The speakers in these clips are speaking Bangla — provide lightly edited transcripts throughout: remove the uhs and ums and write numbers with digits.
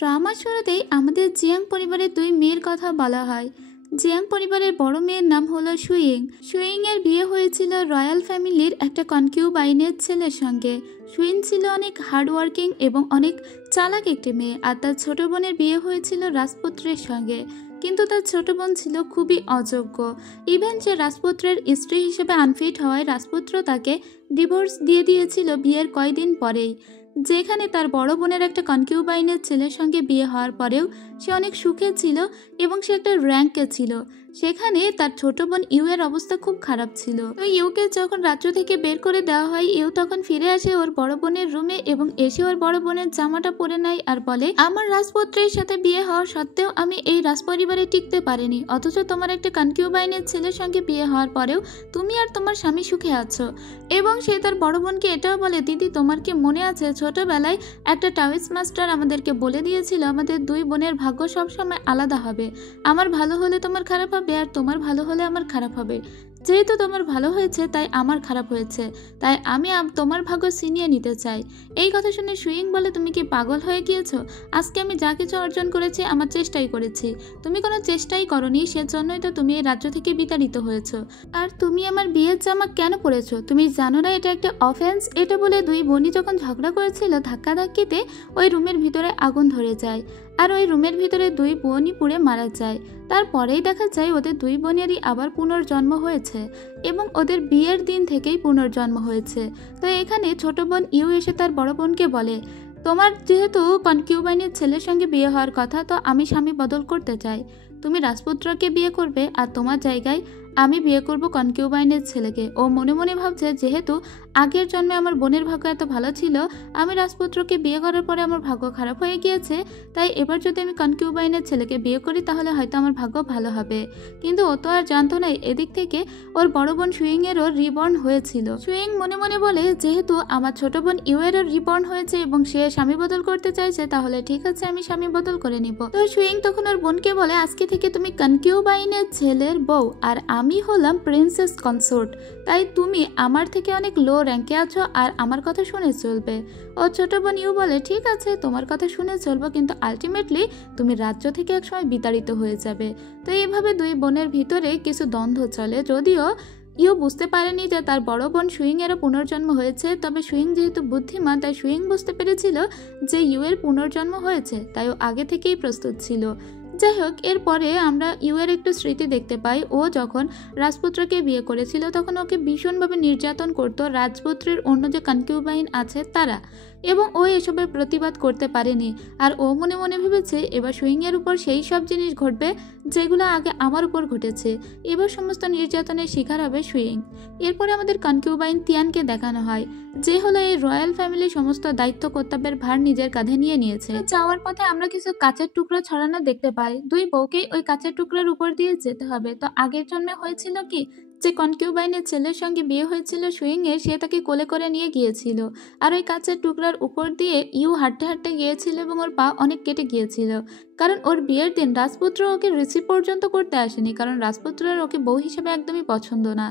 ড্রামার শুরুতেই আমাদের জিয়াং পরিবারের দুই মেয়ের কথা বলা হয়। জিয়াং পরিবারের বড় মেয়ের নাম হলো সুইং। সুইং এর বিয়ে হয়েছিল রয়্যাল ফ্যামিলির একটা কনকিউবাইনের ছেলের সঙ্গে। সুইং ছিল অনেক হার্ডওয়ার্কিং এবং অনেক চালাক একটি মেয়ে। আর তার ছোট বোনের বিয়ে হয়েছিল রাজপুত্রের সঙ্গে, কিন্তু তার ছোট বোন ছিল খুবই অযোগ্য। ইভেন সে রাজপুত্রের স্ত্রী হিসেবে আনফিট হওয়ায় রাজপুত্র তাকে ডিভোর্স দিয়ে দিয়েছিল বিয়ের কয়েকদিন পরেই। যেখানে তার বড় বোনের একটা কনকিউবাইনের ছেলের সঙ্গে বিয়ে হওয়ার পরেও সে অনেক সুখে ছিল এবং সে একটা র্যাঙ্কে ছিল। সেখানে তার ছোট বোন ইউ এর অবস্থা খুব খারাপ ছিল। তো ইউকে যখন রাজ্য থেকে বের করে দেওয়া হয়, ইউ তখন ফিরে আসে ওর বড় বোনের রুমে এবং এসে ওর বড় বোনের জামাটা পরে নেয় আর বলে, আমার রাজপুত্রের সাথে বিয়ে হওয়া সত্ত্বেও আমি এই রাজপরিবারে টিকতে পারিনি, অথচ তোমার একটা কনকিউবাইনের ছেলের সঙ্গে বিয়ে হওয়ার পরেও তুমি আর তোমার স্বামী সুখে আছো। এবং সে তার বড় বোনকে এটাও বলে, দিদি তোমার কি মনে আছে ছোটবেলায় একটা টাউইস মাস্টার আমাদেরকে বলে দিয়েছিল আমাদের দুই বোনের ভাগ্য সবসময় আলাদা হবে, আমার ভালো হলে তোমার খারাপ হবে আর তোমার ভালো হলে আমার খারাপ হবে। যেহেতু তোমার ভালো হয়েছে তাই আমার খারাপ হয়েছে, তাই আমি তোমার ভাগ্য ছিনিয়ে নিতে চাই। এই কথা শুনে সুইং বলে, তুমি কি পাগল হয়ে গিয়েছো? আজকে আমি যা কিছু অর্জন করেছি আমার চেষ্টাই করেছি, তুমি কোনো চেষ্টাই করনি, সেজন্যই তো তুমি এই রাজ্য থেকে বিতাড়িত হয়েছো। আর তুমি আমার বিয়ের জামা কেন পরেছো? তুমি জানো না এটা একটা অফেন্স? এটা বলে দুই বোনই যখন ঝগড়া করেছিল ধাক্কাধাক্কিতে ওই রুমের ভিতরে আগুন ধরে যায় আর ওই রুমের ভিতরে দুই বোনই পুড়ে মারা যায়। তারপরেই দেখা যায় ওদের দুই বোনেরই আবার পুনর্জন্ম হয়েছে এবং ওদের বিয়ের দিন থেকেই পুনর্জন্ম হয়েছে। তো এখানে ছোট বোন ইউ এসে তার বড় বোনকে বলে, তোমার যেহেতু কনকিউবাইনের ছেলের সঙ্গে বিয়ে হওয়ার কথা, তো আমি স্বামী বদল করতে চাই। তুমি রাজপুত্রকে বিয়ে করবে আর তোমার জায়গায় আমি বিয়ে করব কনকিউবাইনের ছেলেকে। ও মনে মনে ভাবছে, যেহেতু আগের জন্মে আমার বোনের ভাগ্য এত ভালো ছিল, আমি রাজপুত্রকে বিয়ে করার পরে আমার ভাগ্য খারাপ হয়ে গিয়েছে, তাই এবার যদি আমি কনকিউবাইনের ছেলেকে বিয়ে করি তাহলে হয়তো আমার ভাগ্য ভালো হবে। কিন্তু ও তো আর জানতো না এদিক থেকে ওর বড় বোন সুইং এরও রিবর্ন হয়েছিল। সুইং মনে মনে বলে, যেহেতু আমার ছোট বোন ইউ এরও রিবর্ন হয়েছে এবং সে স্বামী বদল করতে চাইছে, তাহলে ঠিক আছে আমি স্বামী বদল করে নিব। তো সুইং তখন ওর বোনকে বলে, আজকে থেকে তুমি কনকিউবাইনের ছেলের বউ আর আমি হলাম প্রিন্সেস কনসোর্ট, তাই তুমি আমার থেকে অনেক লো র্যাঙ্কে আছো আর আমার কথা শুনে চলবে। ও ছোট বোন ইউ বলে, ঠিক আছে তোমার কথা শুনে চলবো, কিন্তু আলটিমেটলি তুমি রাজ্য থেকে একসময় বিতাড়িত হয়ে যাবে। তো এইভাবে দুই বোনের ভিতরে কিছু দ্বন্দ্ব চলে। যদিও ইউ বুঝতে পারেনি যে তার বড় বোন সুইং এরও পুনর্জন্ম হয়েছে, তবে সুইং যেহেতু বুদ্ধিমান তাই সুইং বুঝতে পেরেছিল যে ইউ এর পুনর্জন্ম হয়েছে, তাই ও আগে থেকেই প্রস্তুত ছিল। যাই হোক, এরপরে আমরা ইউ এর একটু স্মৃতি দেখতে পাই। ও যখন রাজপুত্রকে বিয়ে করেছিল তখন ওকে ভীষণভাবে নির্যাতন করতো রাজপুত্রের অন্য যে কনকিউবাইন আছে তারা, এবং ও এসবের প্রতিবাদ করতে পারেনি। আর ও মনে মনে ভেবেছে এবার সুইং এর উপর সেই সব জিনিস ঘটবে যেগুলো আগে আমার উপর ঘটেছে, এবার সমস্ত নির্যাতনের শিকার হবে সুইং। এরপরে আমাদের কনকিউবাইন তিয়ানকে দেখানো হয়, যে হলো এই রয়্যাল ফ্যামিলির সমস্ত দায়িত্ব কর্তব্যের ভার নিজের কাঁধে নিয়ে নিয়েছে। যাওয়ার পথে আমরা কিছু কাঁচের টুকরো ছড়ানো দেখতে পাই। দুই বউকেই ওই কাঁচের টুকরোর উপর দিয়ে যেতে হবে। তো আগের জন্মে হয়েছিল কি, যে কনকিউবাইনের ছেলের সঙ্গে বিয়ে হয়েছিল সুইং এর, সে তাকে কোলে করে নিয়ে গিয়েছিল আর ওই কাঁচের টুকরার উপর দিয়ে ইউ হাঁটতে হাঁটতে গিয়েছিল এবং ওর পা অনেক কেটে গিয়েছিল, কারণ ওর বিয়ের দিন রাজপুত্র ওকে রিসিভ পর্যন্ত করতে আসেনি, কারণ রাজপুত্রের ওকে বউ হিসেবে একদমই পছন্দ না।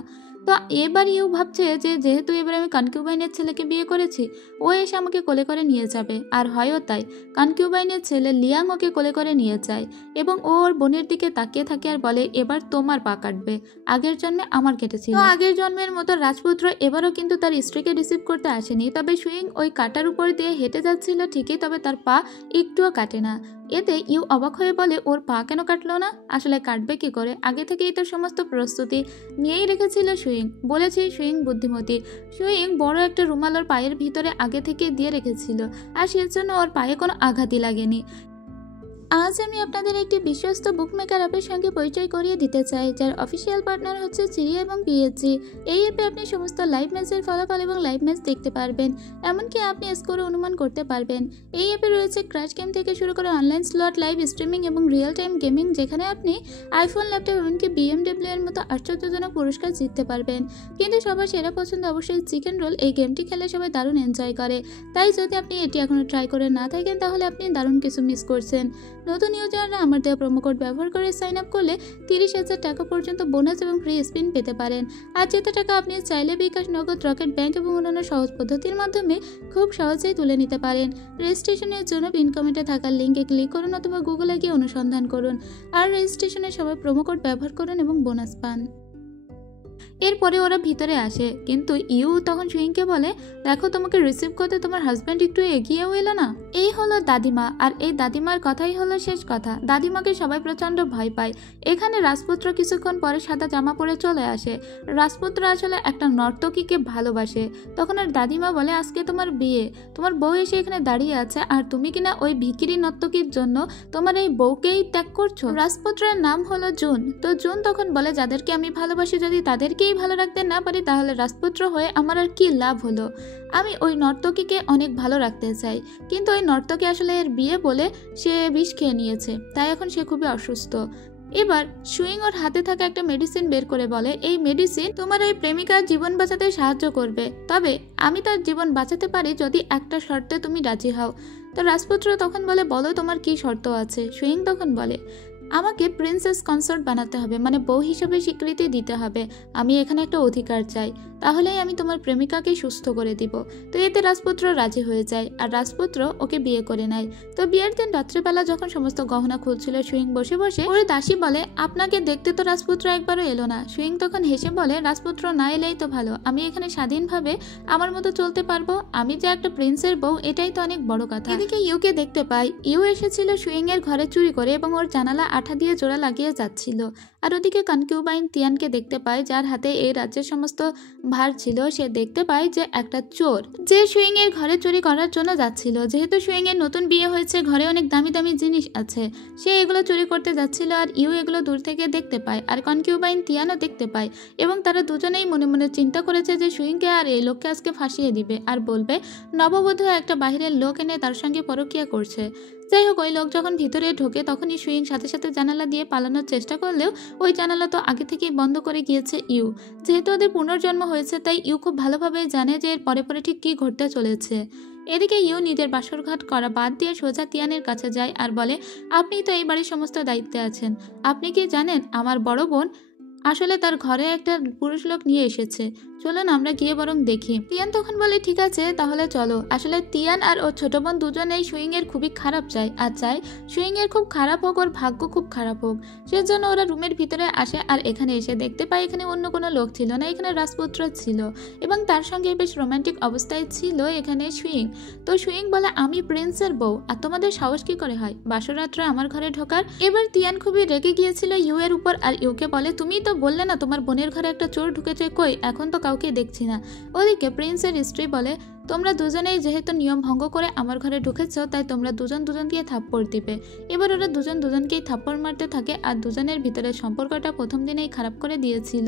তো এবার ইউ ভাবছে যে যেহেতু এবার আমি কনকিউবাইনের ছেলেকে বিয়ে করেছি, ও এসে আমাকে কোলে করে নিয়ে যাবে। আর হয়ও তাই, কনকিউবাইনের ছেলে লিয়াং ওকে কোলে করে নিয়ে যায় এবং ও ওর বোনের দিকে তাকিয়ে থাকে আর বলে, এবার তোমার পা কাটবে, আগের জন্মে আমার কেটেছিল। তো আগের জন্মের মতো রাজপুত্র এবারও কিন্তু তার স্ত্রীকে রিসিভ করতে আসেনি, তবে সুইং ওই কাটার উপর দিয়ে হেঁটে যাচ্ছিল ঠিকই, তবে তার পা একটুও কাটে না। এতে ইউ অবাক হয়ে বলে, ওর পা কেন কাটলো না? আসলে কাটবে কি করে, আগে থেকেই তো সমস্ত প্রস্তুতি নিয়েই রেখেছিল সুইং। বলেছি সুইং বুদ্ধিমতী। সুইং বড় একটা রুমাল ওর পায়ের ভিতরে আগে থেকে দিয়ে রেখেছিল আর সেজন্য ওর পায়ে কোনো আঘাতই লাগেনি। আজ আমি আপনাদের একটি বিশ্বস্ত বুকমেকার অ্যাপের সঙ্গে পরিচয় করিয়ে দিতে চাই, যার অফিসিয়াল পার্টনার হচ্ছে চিরিয়া এবং পিএসজি। এই অ্যাপে আপনি সমস্ত লাইভ ম্যাচের ফলাফল এবং লাইভ ম্যাচ দেখতে পারবেন, এমনকি আপনি স্কোর অনুমান করতে পারবেন। এই অ্যাপে রয়েছে ক্র্যাশ গেম থেকে শুরু করে অনলাইন স্লট, লাইভ স্ট্রিমিং এবং রিয়েল টাইম গেমিং, যেখানে আপনি আইফোন, ল্যাপটপ এমনকি BMW এর মতো আশ্চর্যজনক পুরস্কার জিততে পারবেন। কিন্তু সবার সেরা পছন্দ অবশ্যই চিকেন রোল। এই গেমটি খেলে সবাই দারুণ এনজয় করে, তাই যদি আপনি এটি এখনও ট্রাই করে না থাকেন তাহলে আপনি দারুণ কিছু মিস করছেন। নতুন ইউজাররা আমার দেওয়া প্রোমো কোড ব্যবহার করে সাইন আপ করলে 30,000 টাকা পর্যন্ত বোনাস এবং ফ্রি স্পিন পেতে পারেন। আর যেতে টাকা আপনি চাইলে বিকাশ, নগদ, রকেট ব্যাংক এবং অন্যান্য সহজ পদ্ধতির মাধ্যমে খুব সহজেই তুলে নিতে পারেন। রেজিস্ট্রেশনের জন্য পিন কমেন্টে থাকা লিঙ্কে ক্লিক করুন অথবা গুগলে গিয়ে অনুসন্ধান করুন। আর রেজিস্ট্রেশনের সময় প্রোমো কোড ব্যবহার করুন এবং বোনাস পান। এরপরে ওরা ভিতরে আসে, কিন্তু ইউ তখন সুইংকে বলে, দেখো তোমাকে রিসিভ করতে তোমার হাজব্যান্ড একটু এগিয়েও এলো না। এই হলো দাদিমা, আর এই দাদিমার কথাই হলো শেষ কথা। দাদিমাকে সবাই প্রচন্ড ভয় পায়। এখানে রাজপুত্র কিছুক্ষণ পরে সাদা জামা পরে চলে আসে। রাজপুত্র আসলে একটা নর্তকীকে ভালোবাসে। তখন আর দাদিমা বলে, আজকে তোমার বিয়ে, তোমার বউ এসে এখানে দাঁড়িয়ে আছে, আর তুমি কিনা ওই ভিখিরি নর্তকীর জন্য তোমার এই বউকেই ত্যাগ করছো। রাজপুত্রের নাম হলো জুন। তো জুন তখন বলে, যাদেরকে আমি ভালোবাসি যদি তাদেরকেই ভালো রাখতে না পারি তাহলে রাজপুত্র হয়ে আমার আর কি লাভ হলো। আমি ওই নর্তকীকে অনেক ভালো রাখতে চাই, কিন্তু ওই নর্তকী আসলে এর বিয়ে বলে সে বিষ খেয়ে নিয়েছে, তাই এখন সে খুবই অসুস্থ। এবার সুইং ওর হাতে থাকা একটা মেডিসিন বের করে বলে, এই মেডিসিন তোমার ওই প্রেমিকার জীবন বাঁচাতে সাহায্য করবে, তবে আমি তার জীবন বাঁচাতে পারি যদি একটা শর্তে তুমি রাজি হও। তো রাজপুত্র তখন বলে, বলো তোমার কি শর্ত আছে। সুইং তখন বলে, আমাকে প্রিন্সেস কনসর্ট বানাতে হবে, মানে বউ হিসেবে স্বীকৃতি দিতে হবে। আমি এখানে একটা অধিকার চাই, তাহলেই আমি তোমার প্রেমিকাকে সুস্থ করে দিব। তো এতে রাজপুত্র রাজি হয়ে যায়, আর রাজপুত্র ওকে বিয়ে করে নেয়। তো বিয়ের দিন রাত্রিবেলা যখন সমস্ত গহনা খুলছিল, সুইং বসে বসে ওর দাসী বলে, আপনাকে দেখতে তো রাজপুত্র একবারও এলো না। সুইং তখন হেসে বলে, রাজপুত্র না এলেই তো ভালো, আমি এখানে স্বাধীনভাবে আমার মতো চলতে পারবো। আমি যে একটা প্রিন্সের বউ, এটাই তো অনেক বড় কথা। এদিকে ইউকে দেখতে পাই, ইউ এসেছিল সুইং এর ঘরে চুরি করে এবং ওর জানালা আঠা দিয়ে জোড়া লাগিয়ে যাচ্ছিল। আর ওদিকে কনকিউবাইন তিয়ানকে দেখতে পায়, যার হাতে এই রাজ্যের সমস্ত ভার ছিল। সে দেখতে পায় যে একটা চোর যে সুইং এর ঘরে চুরি করার জন্য যাচ্ছিল। যেহেতু সুইং এর নতুন বিয়ে হয়েছে, ঘরে অনেক দামি দামি জিনিস আছে, সে এগুলো চুরি করতে যাচ্ছিল। আর ইউ এগুলো দূর থেকে দেখতে পায়, আর কনকিউবাইন তিয়ানও দেখতে পায়, এবং তারা দুজনেই মনে মনে চিন্তা করেছে যে সুইংকে আর এই লোককে আজকে ফাঁসিয়ে দিবে, আর বলবে নববধূ একটা বাহিরের লোক এনে তার সঙ্গে পরকীয়া করছে। যাই হোক, ওই লোক যখন ভিতরে ঢোকে তখনই সুইং সাথে সাথে জানালা দিয়ে পালানোর চেষ্টা করলেও ওই জানালা তো আগে থেকেই বন্ধ করে গিয়েছে ইউ। যেহেতু ওদের পুনর্জন্ম হয়েছে, তাই ইউ খুব ভালোভাবে জানে যে এর পরে পরে ঠিক কী ঘটতে চলেছে। এদিকে ইউ নিজের বাসরঘাট করা বাদ দিয়ে সোজা তিয়ানের কাছে যায় আর বলে, আপনি তো এই বাড়ির সমস্ত দায়িত্বে আছেন, আপনি কি জানেন আমার বড় বোন আসলে তার ঘরে একটা পুরুষ লোক নিয়ে এসেছে, চলুন আমরা গিয়ে বরং দেখি। তিয়ান তখন বলে, ঠিক আছে তাহলে চলো। আসলে তিয়ান আর ওর ছোট বোন দুজনেই সুইং এর খুবই খারাপ চায়, আর চায় সুইং এর খুব খারাপ হোক, ওর ভাগ্য খুব খারাপ হোক। সেজন্য ওরা রুমের ভিতরে আসে, আর এখানে এসে দেখতে পায় এখানে অন্য কোনো লোক ছিল না, এখানে রাজপুত্র ছিল, এবং তার সঙ্গে বেশ রোমান্টিক অবস্থায় ছিল এখানে সুইং। তো সুইং বলে, আমি প্রিন্সের বউ, আর তোমাদের সাহস কি করে হয় বাসরাত্রে আমার ঘরে ঢোকার। এবার তিয়ান খুবই রেগে গিয়েছিল ইউ এর উপর, আর ইউকে বলে, তুমি তো বললে না তোমার বোনের ঘরে একটা চোর ঢুকেছে, কই এখন তো কাউকে দেখছি না। ওদিকে প্রিন্সের স্ত্রী বলে, তোমরা দুজনেই যেহেতু নিয়ম ভঙ্গ করে আমার ঘরে ঢুকেছ, তাই তোমরা দুজন দুজনকে থাপ্পড় দিবে। এবার ওরা দুজন দুজনকেই থাপ্পড় মারতে থাকে, আর দুজনের ভিতরে সম্পর্কটা প্রথম দিনেই খারাপ করে দিয়েছিল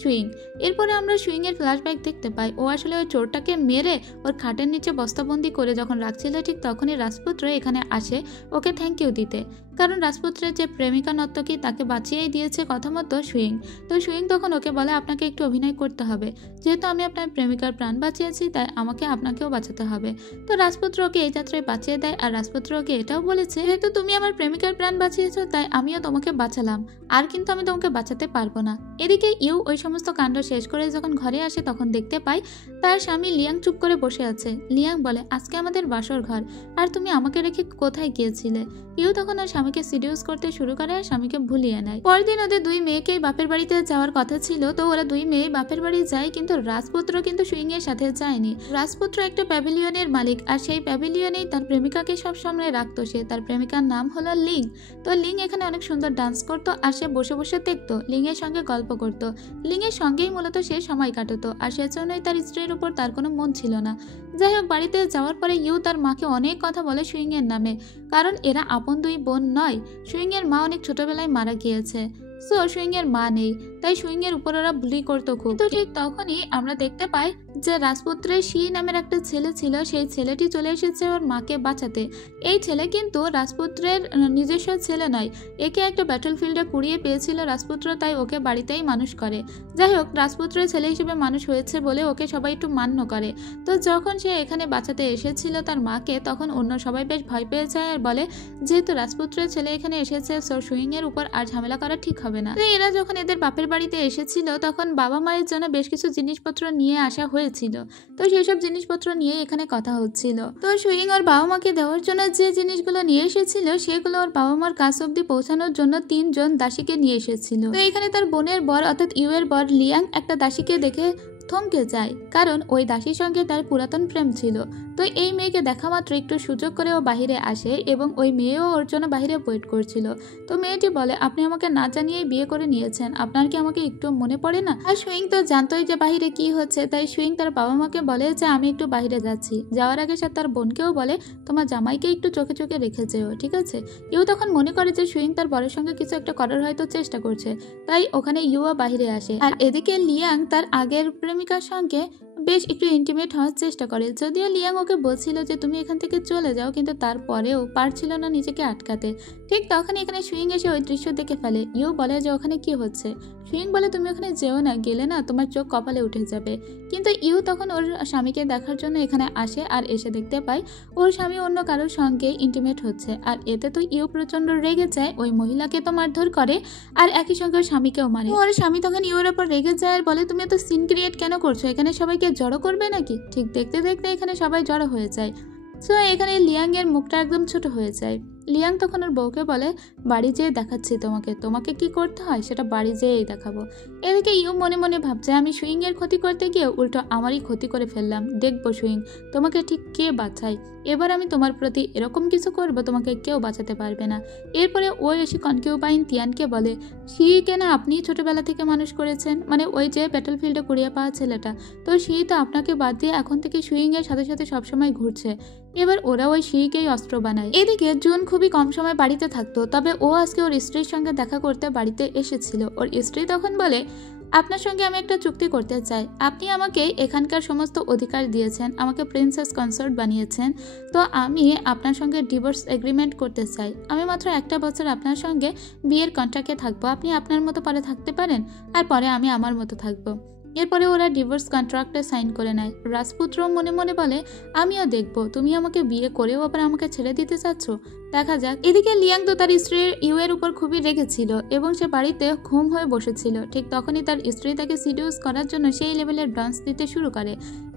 সুইং। এরপরে আমরা সুইং এর ফ্ল্যাশব্যাক দেখতে পাই, ও আসলে ওই চোরটাকে মেরে ওর খাটের নিচে বস্তাবন্দি করে যখন রাখছিল, ঠিক তখনই রাজপুত্র এখানে আসে ওকে থ্যাংক ইউ দিতে, কারণ রাজপুত্রের যে প্রেমিকা নর্তকী তাকে বাঁচিয়েই দিয়েছে কথা মতো সুইং। তো সুইং তখন ওকে বলে, আপনাকে একটু অভিনয় করতে হবে, যেহেতু আমি আপনার প্রেমিকার প্রাণ বাঁচিয়েছি তাই আমাকে আপনাকেও বাঁচাতে হবে। তো রাজপুত্র ওকে এই যাত্রায় বাঁচিয়ে দেয়, আর রাজপুত্র ওকে এটাও বলেছে, যেহেতু তুমি আমার প্রেমিকার প্রাণ বাঁচিয়েছো তাই আমিও তোমাকে বাঁচালাম, আর কিন্তু আমি তোমাকে বাঁচাতে পারবো না। এদিকে ইউ ওই সমস্ত কাণ্ড শেষ করে যখন ঘরে আসে তখন দেখতে পায় তার স্বামী লিয়াং চুপ করে বসে আছে। লিয়াং বলে, আজকে আমাদের বাসর ঘর, আর তুমি আমাকে রেখে কোথায় গিয়েছিলে। ইউ তখন ওর স্বামীকে সিডিউস করতে শুরু করে আর স্বামীকে ভুলিয়ে নেয়। পরদিন ওদের দুই মেয়েকেই বাপের বাড়িতে যাওয়ার কথা ছিল, তো ওরা দুই মেয়ে বাপের বাড়ি যায়, কিন্তু রাজপুত্র কিন্তু সুইং এর সাথে যায়নি। রাজপুত্র একটা প্যাভিলিয়নের মালিক, আর সেই প্যাভিলিয়নেই তার প্রেমিকাকে সব সময় রাখতো সে। তার প্রেমিকার নাম হলো লিং। তো লিং এখানে অনেক সুন্দর ডান্স করতো, আর সে বসে বসে দেখতো, লিং এর সঙ্গে গল্প করতো, লিং এর সঙ্গেই মূলত সে সময় কাটাতো, আর সেজন্যই তার স্ত্রীর উপর তার কোনো মন ছিল না। যাই হোক, বাড়িতে যাওয়ার পরে ইউ তার মাকে অনেক কথা বলে সুইং এর নামে, কারণ এরা আপন দুই বোন নয়। সুইং এর মা অনেক ছোটবেলায় মারা গিয়েছে, সো সুইং এর মা নেই, তাই সুইং এর উপর ওরা বুলি করতো খুব। তো ঠিক তখনই আমরা দেখতে পাই যে রাজপুত্রের শি নামের একটা ছেলে ছিল, সেই ছেলেটি চলে এসেছে ওর মাকে বাঁচাতে। এই ছেলে কিন্তু রাজপুত্রের নিজস্ব ছেলে নয়, একে একটা ব্যাটলফিল্ডে কুড়িয়ে পেয়েছিল রাজপুত্র, তাই ওকে বাড়িতেই মানুষ করে। যাই হোক, রাজপুত্রের ছেলে হিসেবে মানুষ হয়েছে বলে ওকে সবাই একটু মান্য করে। তো যখন সে এখানে বাঁচাতে এসেছিল তার মাকে, তখন অন্য সবাই বেশ ভয় পেয়ে যায় আর বলে যেহেতু রাজপুত্রের ছেলে এখানে এসেছে, সো সুইং এর উপর আর ঝামেলা করা ঠিক হবে না। তো এরা যখন এদের বাপের বাড়িতে এসেছিল তখন বাবা মায়ের জন্য বেশ কিছু জিনিসপত্র নিয়ে আসা হয়েছিল। তো সেসব জিনিসপত্র নিয়ে এখানে কথা হচ্ছিল। তো সুইং ওর বাবা মাকে দেওয়ার জন্য যে জিনিসগুলো নিয়ে এসেছিল সেগুলো ওর বাবা মার কাছ অব্দি পৌঁছানোর জন্য 3 জন দাসীকে নিয়ে এসেছিল। তো এখানে তার বোনের বর অর্থাৎ ইউ এর বর লিয়াং একটা দাসীকে দেখে থমকে যায়, কারণ ওই দাসীর সঙ্গে তার পুরাতন প্রেম ছিল। তো এই মেয়েকে দেখা মাত্র একটু সুযোগ করে ও বাহিরে আসে এবং ওই মেয়েও ওর জন্য বাহিরে ওয়েট করছিল। তো মেয়েটি বলে আপনি আমাকে না জানিয়ে বিয়ে করে নিয়েছেন, আপনার কি আমাকে একটু মনে পড়ে না? আর সুইং তো জানতোই যে বাহিরে কি হচ্ছে, তাই সুইং তার বাবা মাকে বলে যে আমি একটু বাহিরে যাচ্ছি। যাওয়ার আগে সে তার বোনকেও বলে তোমার জামাইকে একটু চোখে চোখে রেখে যেও, ঠিক আছে? ইউ তখন মনে করে যে সুইং তার বরের সঙ্গে কিছু একটা করার হয়তো চেষ্টা করছে, তাই ওখানে ইউও বাহিরে আসে। আর এদিকে লিয়াং তার আগের প্রেমিকার সঙ্গে বেশ একটু ইন্টিমেট হওয়ার চেষ্টা করে। যদিও লিয়াং ওকে বলছিল যে তুমি এখান থেকে চলে যাও, কিন্তু তারপরেও পারছিল না নিজেকে আটকাতে। ঠিক তখন এখানে সুইং এসে ওই দৃশ্য দেখে ফেলে। ইউ বলে যে ওখানে কি হচ্ছে। সুইং বলে তুমি ওখানে যেও না, গেলে না তোমার চোখ কপালে উঠে যাবে। কিন্তু ইউ তখন ওর স্বামীকে দেখার জন্য এখানে আসে আর এসে দেখতে পায় ওর স্বামী অন্য কারোর সঙ্গে ইন্টিমেট হচ্ছে। আর এতে তো ইউ প্রচন্ড রেগে যায়, ওই মহিলাকে তো মারধর করে আর একই সঙ্গে ওর স্বামীকেও মারে। ওর স্বামী তখন ইউর ওপর রেগে যায় আর বলে তুমি এত সিন ক্রিয়েট কেন করছো, এখানে সবাইকে জড়ো করবে নাকি? ঠিক দেখতে দেখতে এখানে সবাই জড়ো হয়ে যায়। সো এখানে লিয়াং এর মুখটা একদম ছোট হয়ে যায়। লিয়াং তখন ওর বউকে বলে বাড়ি যেয়ে দেখাচ্ছি তোমাকে, তোমাকে কি করতে হয় সেটা বাড়ি যেয়েই দেখাবো। এদিকে ইউ মনে মনে ভাবছে আমি সুইং এর ক্ষতি করতে গিয়ে উল্টো আমারই ক্ষতি করে ফেললাম, দেখবো সুইং তোমাকে ঠিক কে বাঁচায়। এবার আমি তোমার প্রতি এরকম কিছু করবো তোমাকে কেউ বাঁচাতে পারবে না। এরপরে ও এসে কনকিউবাইন তিয়ানকে বলে শিকে না আপনি ছোটবেলা থেকে মানুষ করেছেন, মানে ওই যে ব্যাটলফিল্ডে কুড়িয়ে পাওয়া ছেলেটা, তো শি তো আপনাকে বাদ দিয়ে এখন থেকে সুইং এর সাথে সাথে সবসময় ঘুরছে। এবার ওরা ওই শিকেই অস্ত্র বানায়। এদিকে জুন খুবই কম সময় বাড়িতে থাকতো, তবে ও আজকে ওর স্ত্রীর সঙ্গে দেখা করতে বাড়িতে এসেছিল। ওর স্ত্রী তখন বলে আপনার সঙ্গে আমি একটা চুক্তি করতে চাই, আপনি আমাকে এখানকার সমস্ত অধিকার দিয়েছেন, আমাকে প্রিন্সেস কনসর্ট বানিয়েছেন, তো আমি আপনার সঙ্গে ডিভোর্স এগ্রিমেন্ট করতে চাই। আমি মাত্র 1 বছর আপনার সঙ্গে বিয়ের কন্ট্রাক্টে থাকবো, আপনি আপনার মতো পরে থাকতে পারেন আর পরে আমি আমার মতো থাকবো। এরপরে ওরা ডিভোর্স কন্ট্রাক্টে সাইন করে নেয়। রাজপুত্র মনে মনে বলে আমিও দেখবো তুমি আমাকে বিয়ে করেও আবার আমাকে ছেড়ে দিতে চাচ্ছ, দেখা যাক। এদিকে লিয়াং তো তার স্ত্রীর ইউ এর উপর খুবই রেগেছিল এবং সে বাড়িতে ঘুম হয়ে বসেছিল। ঠিক তখনই তার স্ত্রী তাকে সিডিউস করার জন্য সেই লেভেলের ডান্স দিতে শুরু করে।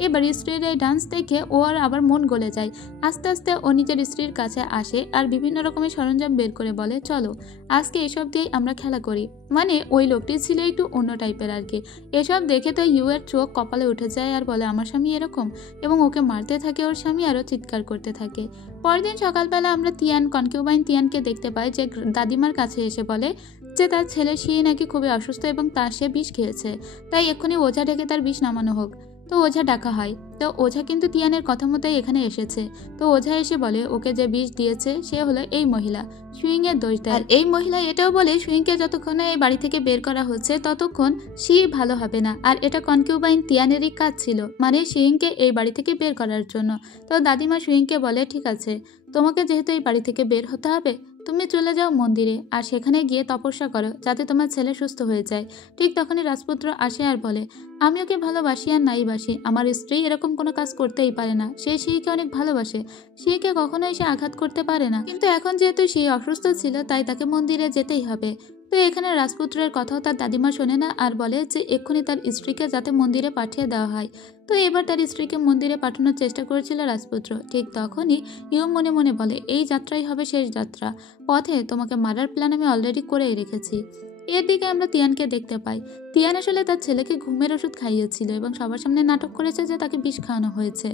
এবার স্ত্রীর এই ডান্স দেখে ওর আবার মন গলে যায়। আস্তে আস্তে ও নিজের স্ত্রীর কাছে আসে আর বিভিন্ন রকমের সরঞ্জাম বের করে বলে চলো আজকে এসব দিয়েই আমরা খেলা করি। মানে ওই লোকটি ছিল একটু অন্য টাইপের আর কি। এসব দেখে তো ইউ এর চোখ কপালে উঠে যায় আর বলে আমার স্বামী এরকম, এবং ওকে মারতে থাকে ওর স্বামী আরও চিৎকার করতে থাকে। পরদিন সকালবেলা আমরা তিয়ান কনকিউবাইন তিয়ানকে দেখতে পাই যে দাদিমার কাছে এসে বলে যে তার ছেলে সে নাকি খুবই অসুস্থ এবং তার সে বিষ খেয়েছে, তাই এক্ষুনি ওঝা ডেকে তার বিষ নামানো হোক। তো ওঝা ডাকা হয়। তো ওঝা কিন্তু তিয়ানের কথা মতোই এখানে এসেছে। তো ওঝা এসে বলে ওকে যে বিষ দিয়েছে সে হলো এই মহিলা, সুইং এর দোষ দেয়। আর এই মহিলা এটাও বলে সুইংকে যতক্ষণ এই বাড়ি থেকে বের করা হচ্ছে ততক্ষণ সি ভালো হবে না, আর এটা কনকিউবাইন তিয়ানেরই কাজ ছিল, মানে সুইংকে এই বাড়ি থেকে বের করার জন্য। তো দাদিমা সুইংকে বলে ঠিক আছে তোমাকে যেহেতু এই বাড়ি থেকে বের হতে হবে তুমি চলে যাও মন্দিরে আর সেখানে গিয়ে তপস্যা করো যাতে তোমার ছেলে সুস্থ হয়ে যায়। ঠিক তখনই রাজপুত্র আসে আর বলে আমি ওকে ভালোবাসি আর নাই বাসি, আমার স্ত্রী এরকম কোনো কাজ করতেই পারে না, সে শিকে অনেক ভালোবাসে, শিকে কখনোই সে আঘাত করতে পারে না, কিন্তু এখন যেহেতু সে অসুস্থ ছিল তাই তাকে মন্দিরে যেতেই হবে। তো এখানে রাজপুত্রের কথাও তার দাদিমা শোনে না আর বলে যে এক্ষুনি তার স্ত্রীকে যাতে মন্দিরে পাঠিয়ে দেওয়া হয়। তো এবার তার স্ত্রীকে মন্দিরে পাঠানোর চেষ্টা করেছিল রাজপুত্র। ঠিক তখনই ইউ মনে মনে বলে এই যাত্রাই হবে শেষ যাত্রা, পথে তোমাকে মারার প্ল্যান আমি অলরেডি করেই রেখেছি। এর দিকে আমরা তিয়ানকে দেখতে পাই। তিয়ান আসলে তার ছেলেকে ঘুমের ওষুধ খাইয়েছিল এবং সবার সামনে নাটক করেছে যে তাকে বিষ খাওয়ানো হয়েছে,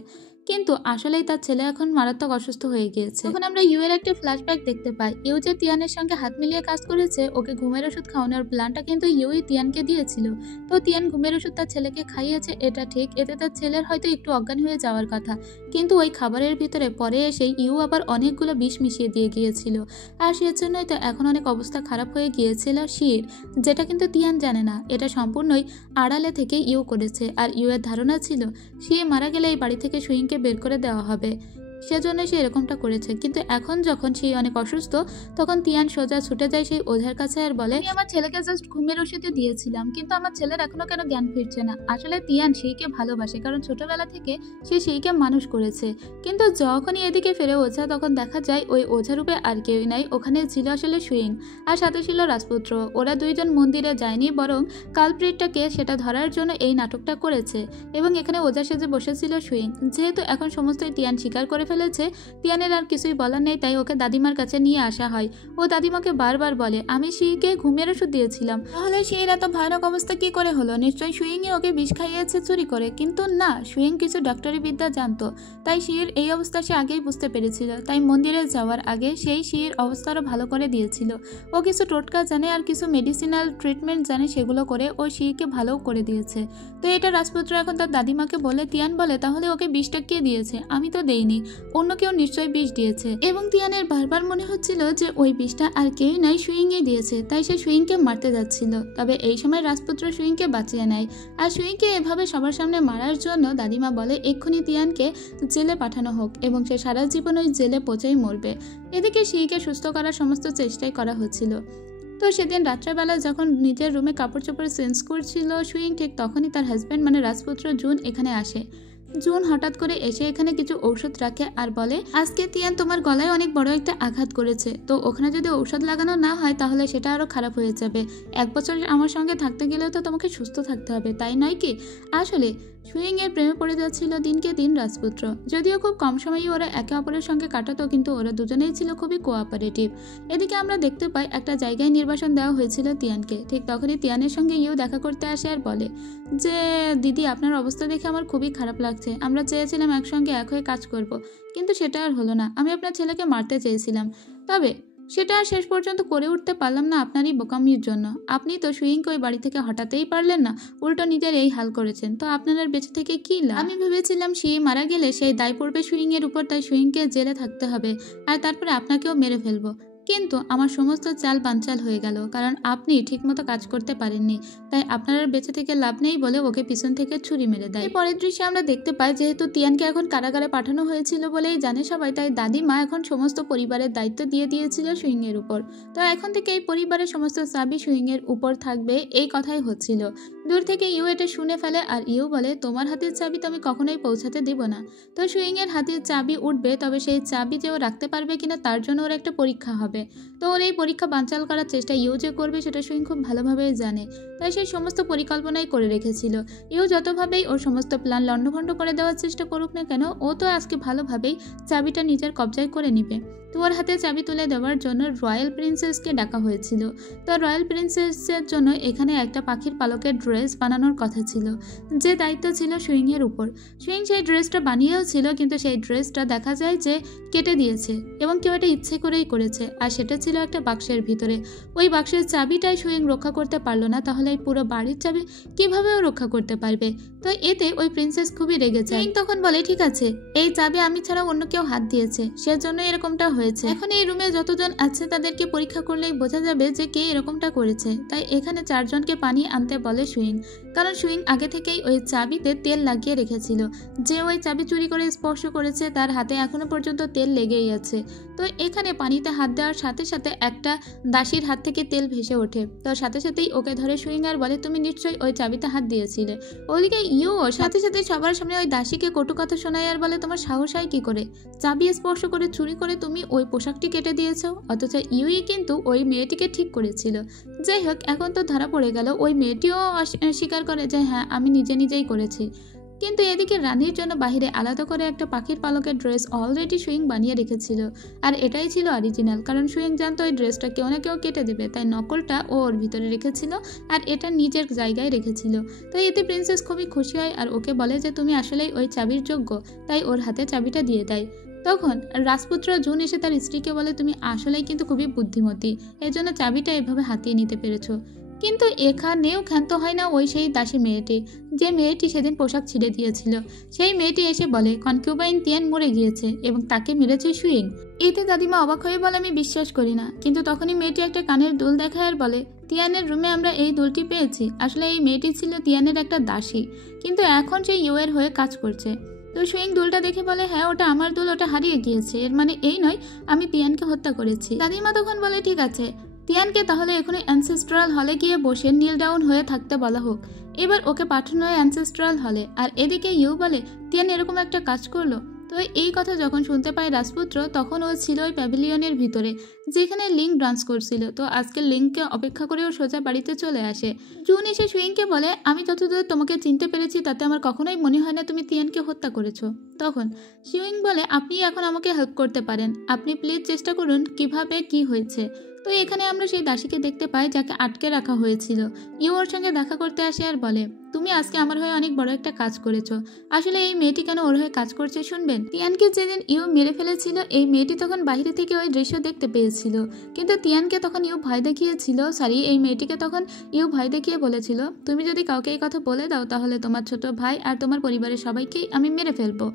কিন্তু আসলেই তার ছেলে এখন মারাত্মক অসুস্থ হয়ে গিয়েছে। তখন আমরা ইউ এর একটা ফ্ল্যাশব্যাক দেখতে পাই। ইউ যে তিয়ানের সঙ্গে হাত মিলিয়ে কাজ করেছে, ওকে ঘুমের ওষুধ খাওয়ানোর প্ল্যানটা কিন্তু ইউই তিয়ানকে দিয়েছিল। তো তিয়ান ঘুমের ওষুধ তার ছেলেকে খাইয়েছে, এটা ঠিক, এতে তার ছেলের হয়তো একটু অজ্ঞান হয়ে যাওয়ার কথা, কিন্তু ওই খাবারের ভিতরে পরে এসে ইউ আবার অনেকগুলো বিষ মিশিয়ে দিয়ে গিয়েছিল, আর সেজন্যই তো এখন অনেক অবস্থা খারাপ হয়ে গিয়েছিল শির, যেটা কিন্তু তিয়ান জানে না। এটা সম্পূর্ণই আড়ালে থেকে ইউ করেছে, আর ইউ এর ধারণা ছিল সে মারা গেলে এই বাড়ি থেকে সুইংকে বের করে দেওয়া হবে, সেজন্য সে এরকমটা করেছে। কিন্তু এখন যখন সে অনেক অসুস্থ, তখন তিয়ান সোজা ছুটে যায় সেই ওঝার কাছে আর বলে, আমি আমার ছেলেকে জাস্ট ঘুমের ওষুধে দিয়েছিলাম, কিন্তু আমার ছেলের এখনো কেন জ্ঞান ফিরছে না। আসলে তিয়ান সেইকে ভালোবাসে, কারণ ছোটবেলা থেকে সে সেইকে মানুষ করেছে। কিন্তু যখনই এদিকে ফিরে ওঝা, তখন দেখা যায় ওই ওঝা রূপে আর কেউই নাই, ওখানে ছিল আসলে সুইং, আর সাথে ছিল রাজপুত্র। ওরা দুইজন মন্দিরে যায়নি, বরং কালপ্রিটটাকে সেটা ধরার জন্য এই নাটকটা করেছে, এবং এখানে ওঝা সেজে বসেছিল সুইং। যেহেতু এখন সমস্তই তিয়ান স্বীকার করে ফেলেছে, তিয়ানের আর কিছুই বলার নেই, তাই ওকে দাদিমার কাছে নিয়ে আসা হয়। ও দাদিমাকে বারবার বলে, আমি শিকে ঘুমের ওষুধ দিয়েছিলাম, তাহলে শির এত ভয়ানক অবস্থা কি করে হলো? নিশ্চয়ই সুইংই ওকে বিষ খাইয়েছে চুরি করে। কিন্তু না, সুইং কিছু ডক্টরি বিদ্যা জানতো, তাই শির এই অবস্থা সে আগেই বুঝতে পেরেছিল, তাই মন্দিরে যাওয়ার আগে সেই শির অবস্থা আরো ভালো করে দিয়েছিল। ও কিছু টোটকা জানে আর কিছু মেডিসিনাল ট্রিটমেন্ট জানে, সেগুলো করে ও শিরকে ভালো করে দিয়েছে। তো এটা রাজপুত্র এখন তার দাদিমাকে বলে। তিয়ান বলে, তাহলে ওকে বিষটা কে দিয়েছে? আমি তো দেইনি, অন্য কেউ নিশ্চয়ই বিষ দিয়েছে। এবং তিয়ানের বারবার মনে হচ্ছিল যে ওই বিষটা আর কেউই নাই, সুইংই দিয়েছে, তাই সে সুইংকে মারতে যাচ্ছিল। তবে এই সময় রাজপুত্র সুইংকে বাঁচিয়ে নেয়, আর সুইংকে এভাবে সবার সামনে মারার জন্য দাদিমা বলে এক্ষুনি তিয়ানকে জেলে পাঠানো হোক, এবং সে সারা জীবন ওই জেলে পচেই মরবে। এদিকে শিকে সুস্থ করার সমস্ত চেষ্টাই করা হচ্ছিল। তো সেদিন রাত্রেবেলা যখন নিজের রুমে কাপড় চোপড় চেঞ্জ করছিল সুইং, ঠিক তখনই তার হাজব্যান্ড মানে রাজপুত্র জুন এখানে আসে। জুন হঠাৎ করে এসে এখানে কিছু ঔষধ রাখে আর বলে, আজকে তিয়ান তোমার গলায় অনেক বড় একটা আঘাত করেছে, তো ওখানে যদি ঔষধ লাগানো না হয় তাহলে সেটা আরো খারাপ হয়ে যাবে। 1 বছর আমার সঙ্গে থাকতে গেলেও তো তোমাকে সুস্থ থাকতে হবে, তাই নয় কি? আসলে সুইং এর প্রেমে পড়ে যাচ্ছিল দিনকে দিন রাজপুত্র। যদিও খুব কম সময়ই ওরা একে অপরের সঙ্গে কাটাতো, কিন্তু ওরা দুজনেই ছিল খুবই কোঅপারেটিভ। এদিকে আমরা দেখতে পাই একটা জায়গায় নির্বাসন দেওয়া হয়েছিল তিয়ানকে। ঠিক তখনই তিয়ানের সঙ্গে ইউ দেখা করতে আসে আর বলে যে, দিদি আপনার অবস্থা দেখে আমার খুবই খারাপ লাগছে, আমরা চেয়েছিলাম একসঙ্গে এক হয়ে কাজ করব, কিন্তু সেটা আর হলো না। আমি আপনার ছেলেকে মারতে চেয়েছিলাম, তবে সেটা আর শেষ পর্যন্ত করে উঠতে পারলাম না আপনারই বোকামির জন্য। আপনি তো সুইংকে ওই বাড়ি থেকে হটাতেই পারলেন না, উল্টো নিজের এই হাল করেছেন, তো আপনার আর বেঁচে থেকে কি লাভ? আমি ভেবেছিলাম সে মারা গেলে সেই দায় পড়বে সুইং এর উপর, তাই সুইংকে জেলে থাকতে হবে, আর তারপরে আপনাকেও মেরে ফেলবো। কিন্তু আমার সমস্ত চাল বানচাল হয়ে গেল, কারণ আপনি ঠিকমতো কাজ করতে পারেননি, তাই আপনার আর বেঁচে থেকে লাভ নেই বলে ওকে পিছন থেকে ছুরি মেরে দেয়। পরের দৃশ্যে আমরা দেখতে পাই, যেহেতু তিয়ানকে এখন কারাগারে পাঠানো হয়েছিল বলেই জানে সবাই, তাই দাদিমা এখন সমস্ত পরিবারের দায়িত্ব দিয়ে দিয়েছিল সুইং এর উপর। তো এখন থেকে এই পরিবারের সমস্ত চাবি সুইং এর উপর থাকবে, এই কথাই হচ্ছিল। দূর থেকে ইউ এটা শুনে ফেলে, আর ইউ বলে, তোমার হাতের চাবি তো আমি কখনোই পৌঁছাতে দিব না। তো সুইং এর হাতের চাবি উঠবে, তবে সেই চাবি যে ও রাখতে পারবে কিনা তার জন্য ওর একটা পরীক্ষা হবে। তো ওর এই পরীক্ষা বানচাল করার চেষ্টা ইউ যে করবে সেটা সুইং খুব ভালোভাবেই জানে, তাই সেই সমস্ত পরিকল্পনাই করে রেখেছিল। ইউ যতভাবেই ওর সমস্ত প্ল্যান লণ্ডভণ্ড করে দেওয়ার চেষ্টা করুক না কেন, ও তো আজকে ভালোভাবেই চাবিটা নিজের কবজায় করে নিবে। তো ওর হাতে চাবি তুলে দেওয়ার জন্য রয়্যাল প্রিন্সেসকে ডাকা হয়েছিল। তো রয়্যাল প্রিন্সেসের জন্য এখানে একটা পাখির পালকের ড্রেস বানানোর কথা ছিল, যে দায়িত্ব ছিল সুইংয়ের উপর। সুইং সেই ড্রেসটা বানিয়েও ছিল, কিন্তু সেই ড্রেসটা দেখা যায় যে কেটে দিয়েছে, এবং কেউ এটা ইচ্ছে করেই করেছে, আর সেটা ছিল একটা বাক্সের ভিতরে। ওই বাক্সের চাবিটাই সুইং রক্ষা করতে পারলো না, তাহলে এই পুরো বাড়ির চাবি কিভাবে ও রক্ষা করতে পারবে? তো এতে ওই প্রিন্সেস খুবই রেগে যায়। সুইং তখন বলে, ঠিক আছে, এই চাবি আমি ছাড়া অন্য কেউ হাত দিয়েছে, সেজন্য এরকমটা হয়েছে। এখন এই রুমে যতজন আছে তাদেরকে পরীক্ষা করলেই বোঝা যাবে যে কে এরকমটা করেছে। তাই এখানে 4 জনকে পানি আনতে বলে সুইং, কারণ সুইং আগে থেকেই ওই চাবিতে তেল লাগিয়ে রেখেছিল। যে ওই চাবি চুরি করে স্পর্শ করেছে তার হাতে এখনো পর্যন্ত তেল লেগেই আছে। তো এখানে পানিতে হাত দেওয়ার সাথে সাথে একটা দাসীর হাত থেকে তেল ভেসে ওঠে। তো সাথে সাথেই ওকে ধরে সুইং আর বলে, তুমি নিশ্চয়ই ওই চাবিতে হাত দিয়েছিলে। ওদিকে ইউ সাথে সাথে সবার সামনে ওই দাসীকে কটু কথা শোনায় আর বলে, তোমার সাহস হয় কি করে? চাবি স্পর্শ করে চুরি করে তুমি ওই পোশাকটি কেটে দিয়েছ, অথচ ইউই কিন্তু ওই মেয়েটিকে ঠিক করেছিল। যাই হোক, এখন তো ধরা পড়ে গেল। ওই মেয়েটিও স্বীকার করে যে হ্যাঁ, আমি নিজেই করেছি। কিন্তু এদিকে রানীর জন্য বাহিরে আলাদা করে একটা পাখির পালকের ড্রেস অলরেডি সুইং বানিয়ে রেখেছিল, আর এটাই ছিল অরিজিনাল, কারণ সুইং জানতো ওই ড্রেসটা কেউ না কেউ কেটে দেবে, তাই নকলটা ও ওর ভিতরে রেখেছিল আর এটা নিজের জায়গায় রেখেছিল। তো এতে প্রিন্সেস খুবই খুশি হয় আর ওকে বলে যে তুমি আসলেই ওই চাবির যোগ্য, তাই ওর হাতে চাবিটা দিয়ে দেয়। তখন রাজপুত্র জুন এসে তার স্ত্রীকে বলে তুমি আসলেই কিন্তু খুবই বুদ্ধিমতী, এর জন্য চাবিটা এভাবে হাতিয়ে নিতে পেরেছো। কিন্তু এখানেও ক্ষান্ত হয় না ওই সেই দাসী মেয়েটি, যে মেয়েটি সেদিন পোশাক ছিঁড়ে দিয়েছিল। সেই মেয়েটি এসে বলে কনকিউবাইন তিয়ান মরে গিয়েছে এবং তাকে মেরেছে সুইং। এতে দাদিমা অবাক হয়ে বলে আমি বিশ্বাস করি না, কিন্তু তখনই মেয়েটি একটা কানের দুল দেখায় আর বলে তিয়ানের রুমে আমরা এই দুলটি পেয়েছি, আসলে এই মেয়েটি ছিল তিয়ানের একটা দাসী, কিন্তু এখন সে ইউয়ের হয়ে কাজ করছে। তো সুইং দুলটা দেখে বলে হ্যাঁ ওটা আমার দুল, ওটা হারিয়ে গিয়েছে, এর মানে এই নয় আমি তিয়ানকে হত্যা করেছি। দাদিমা তখন বলে ঠিক আছে, তিয়ানকে তাহলে এখনই অ্যানসেস্ট্রাল হলে গিয়ে বসে নীল ডাউন হয়ে থাকতে বলা হোক। এবার ওকে পাঠানো হয় অ্যানসেস্ট্রাল হলে, আর এদিকে ইউ বলে তিয়ান এরকম একটা কাজ করলো। তো এই কথা যখন শুনতে পায় রাজপুত্র, তখন ও ছিল ওই প্যাভিলিয়নের ভিতরে যেখানে লিঙ্ক ডান্স করছিল। তো আজকের লিঙ্ককে অপেক্ষা করে ও সোজা বাড়িতে চলে আসে। জুন এসে সুইংকে বলে আমি যতদূর তোমাকে চিনতে পেরেছি তাতে আমার কখনোই মনে হয় না তুমি তিয়ানকে হত্যা করেছো। তখন সুইং বলে আপনি এখন আমাকে হেল্প করতে পারেন, আপনি প্লিজ চেষ্টা করুন কিভাবে কি হয়েছে। তো এখানে আমরা সেই দাসীকে দেখতে পাই যাকে আটকে রাখা হয়েছিল। ইউ ওর সঙ্গে দেখা করতে আসে আর বলে তুমি আজকে আমার হয়ে অনেক বড় একটা কাজ করেছো, আসলে এই মেয়েটি কেন ওর হয়ে কাজ করছে শুনবেন। তিয়ানকে যেদিন ইউ মেরে ফেলেছিল এই মেয়েটি তখন বাইরে থেকে ওই দৃশ্য দেখতে পেয়েছিল, কিন্তু তিয়ানকে তখন ইউ ভয় দেখিয়েছিল, এই মেয়েটিকে তখন ইউ ভয় দেখিয়ে বলেছিল তুমি যদি কাউকে এই কথা বলে দাও তাহলে তোমার ছোট ভাই আর তোমার পরিবারের সবাইকেই আমি মেরে ফেলবো,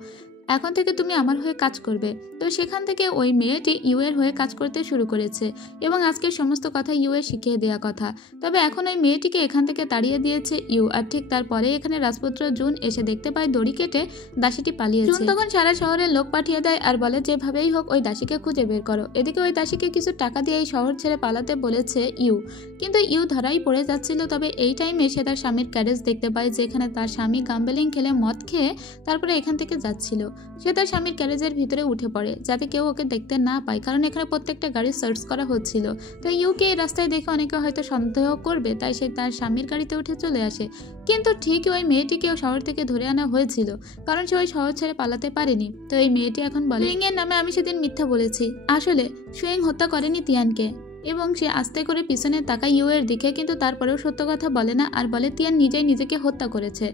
এখন থেকে তুমি আমার হয়ে কাজ করবে। তো সেখান থেকে ওই মেয়েটি ইউ এর হয়ে কাজ করতে শুরু করেছে এবং আজকের সমস্ত কথা ইউ এর শিখিয়ে দেওয়া কথা। তবে এখন ওই মেয়েটিকে এখান থেকে তাড়িয়ে দিয়েছে ইউ, আর ঠিক তারপরে এখানে রাজপুত্র জুন এসে দেখতে পায় দড়ি কেটে দাসীটি পালিয়েছে। জুন তখন সারা শহরের লোক পাঠিয়ে দেয় আর বলে যেভাবেই হোক ওই দাসীকে খুঁজে বের করো। এদিকে ওই দাসীকে কিছু টাকা দিয়ে এই শহর ছেড়ে পালাতে বলেছে ইউ, কিন্তু ইউ ধরাই পড়ে যাচ্ছিল। তবে এই টাইমে সে তার স্বামীর ক্যারেজ দেখতে পায় যেখানে তার স্বামী গাম্বেলিং খেলে মদ খেয়ে তারপরে এখান থেকে যাচ্ছিল। সে তার স্বামীর ক্যারেজের ভিতরে উঠে পড়ে যাতে কেউ ওকে দেখতে না পায়, কারণ এখানে প্রত্যেকটা গাড়ি সার্চ করা হচ্ছিল। তো ইউকে এই রাস্তায় দেখে অনেকে হয়তো সন্দেহ করবে, তাই সে তার স্বামীর গাড়িতে উঠে চলে আসে। কিন্তু ঠিকই ওই মেয়েটিকেও শহর থেকে ধরে আনা হয়েছিল, কারণ সে ওই শহর ছেড়ে পালাতে পারেনি। তো এই মেয়েটি এখন বলে সুইং এর নামে আমি সেদিন মিথ্যা বলেছি, আসলে সুইং হত্যা করেনি তিয়ানকে। এবং সে আস্তে করে পিছনে তাকায় ইউ এর দিকে, কিন্তু তারপরেও সত্য কথা বলে না আর বলে তিয়ান নিজেই নিজেকে হত্যা করেছে,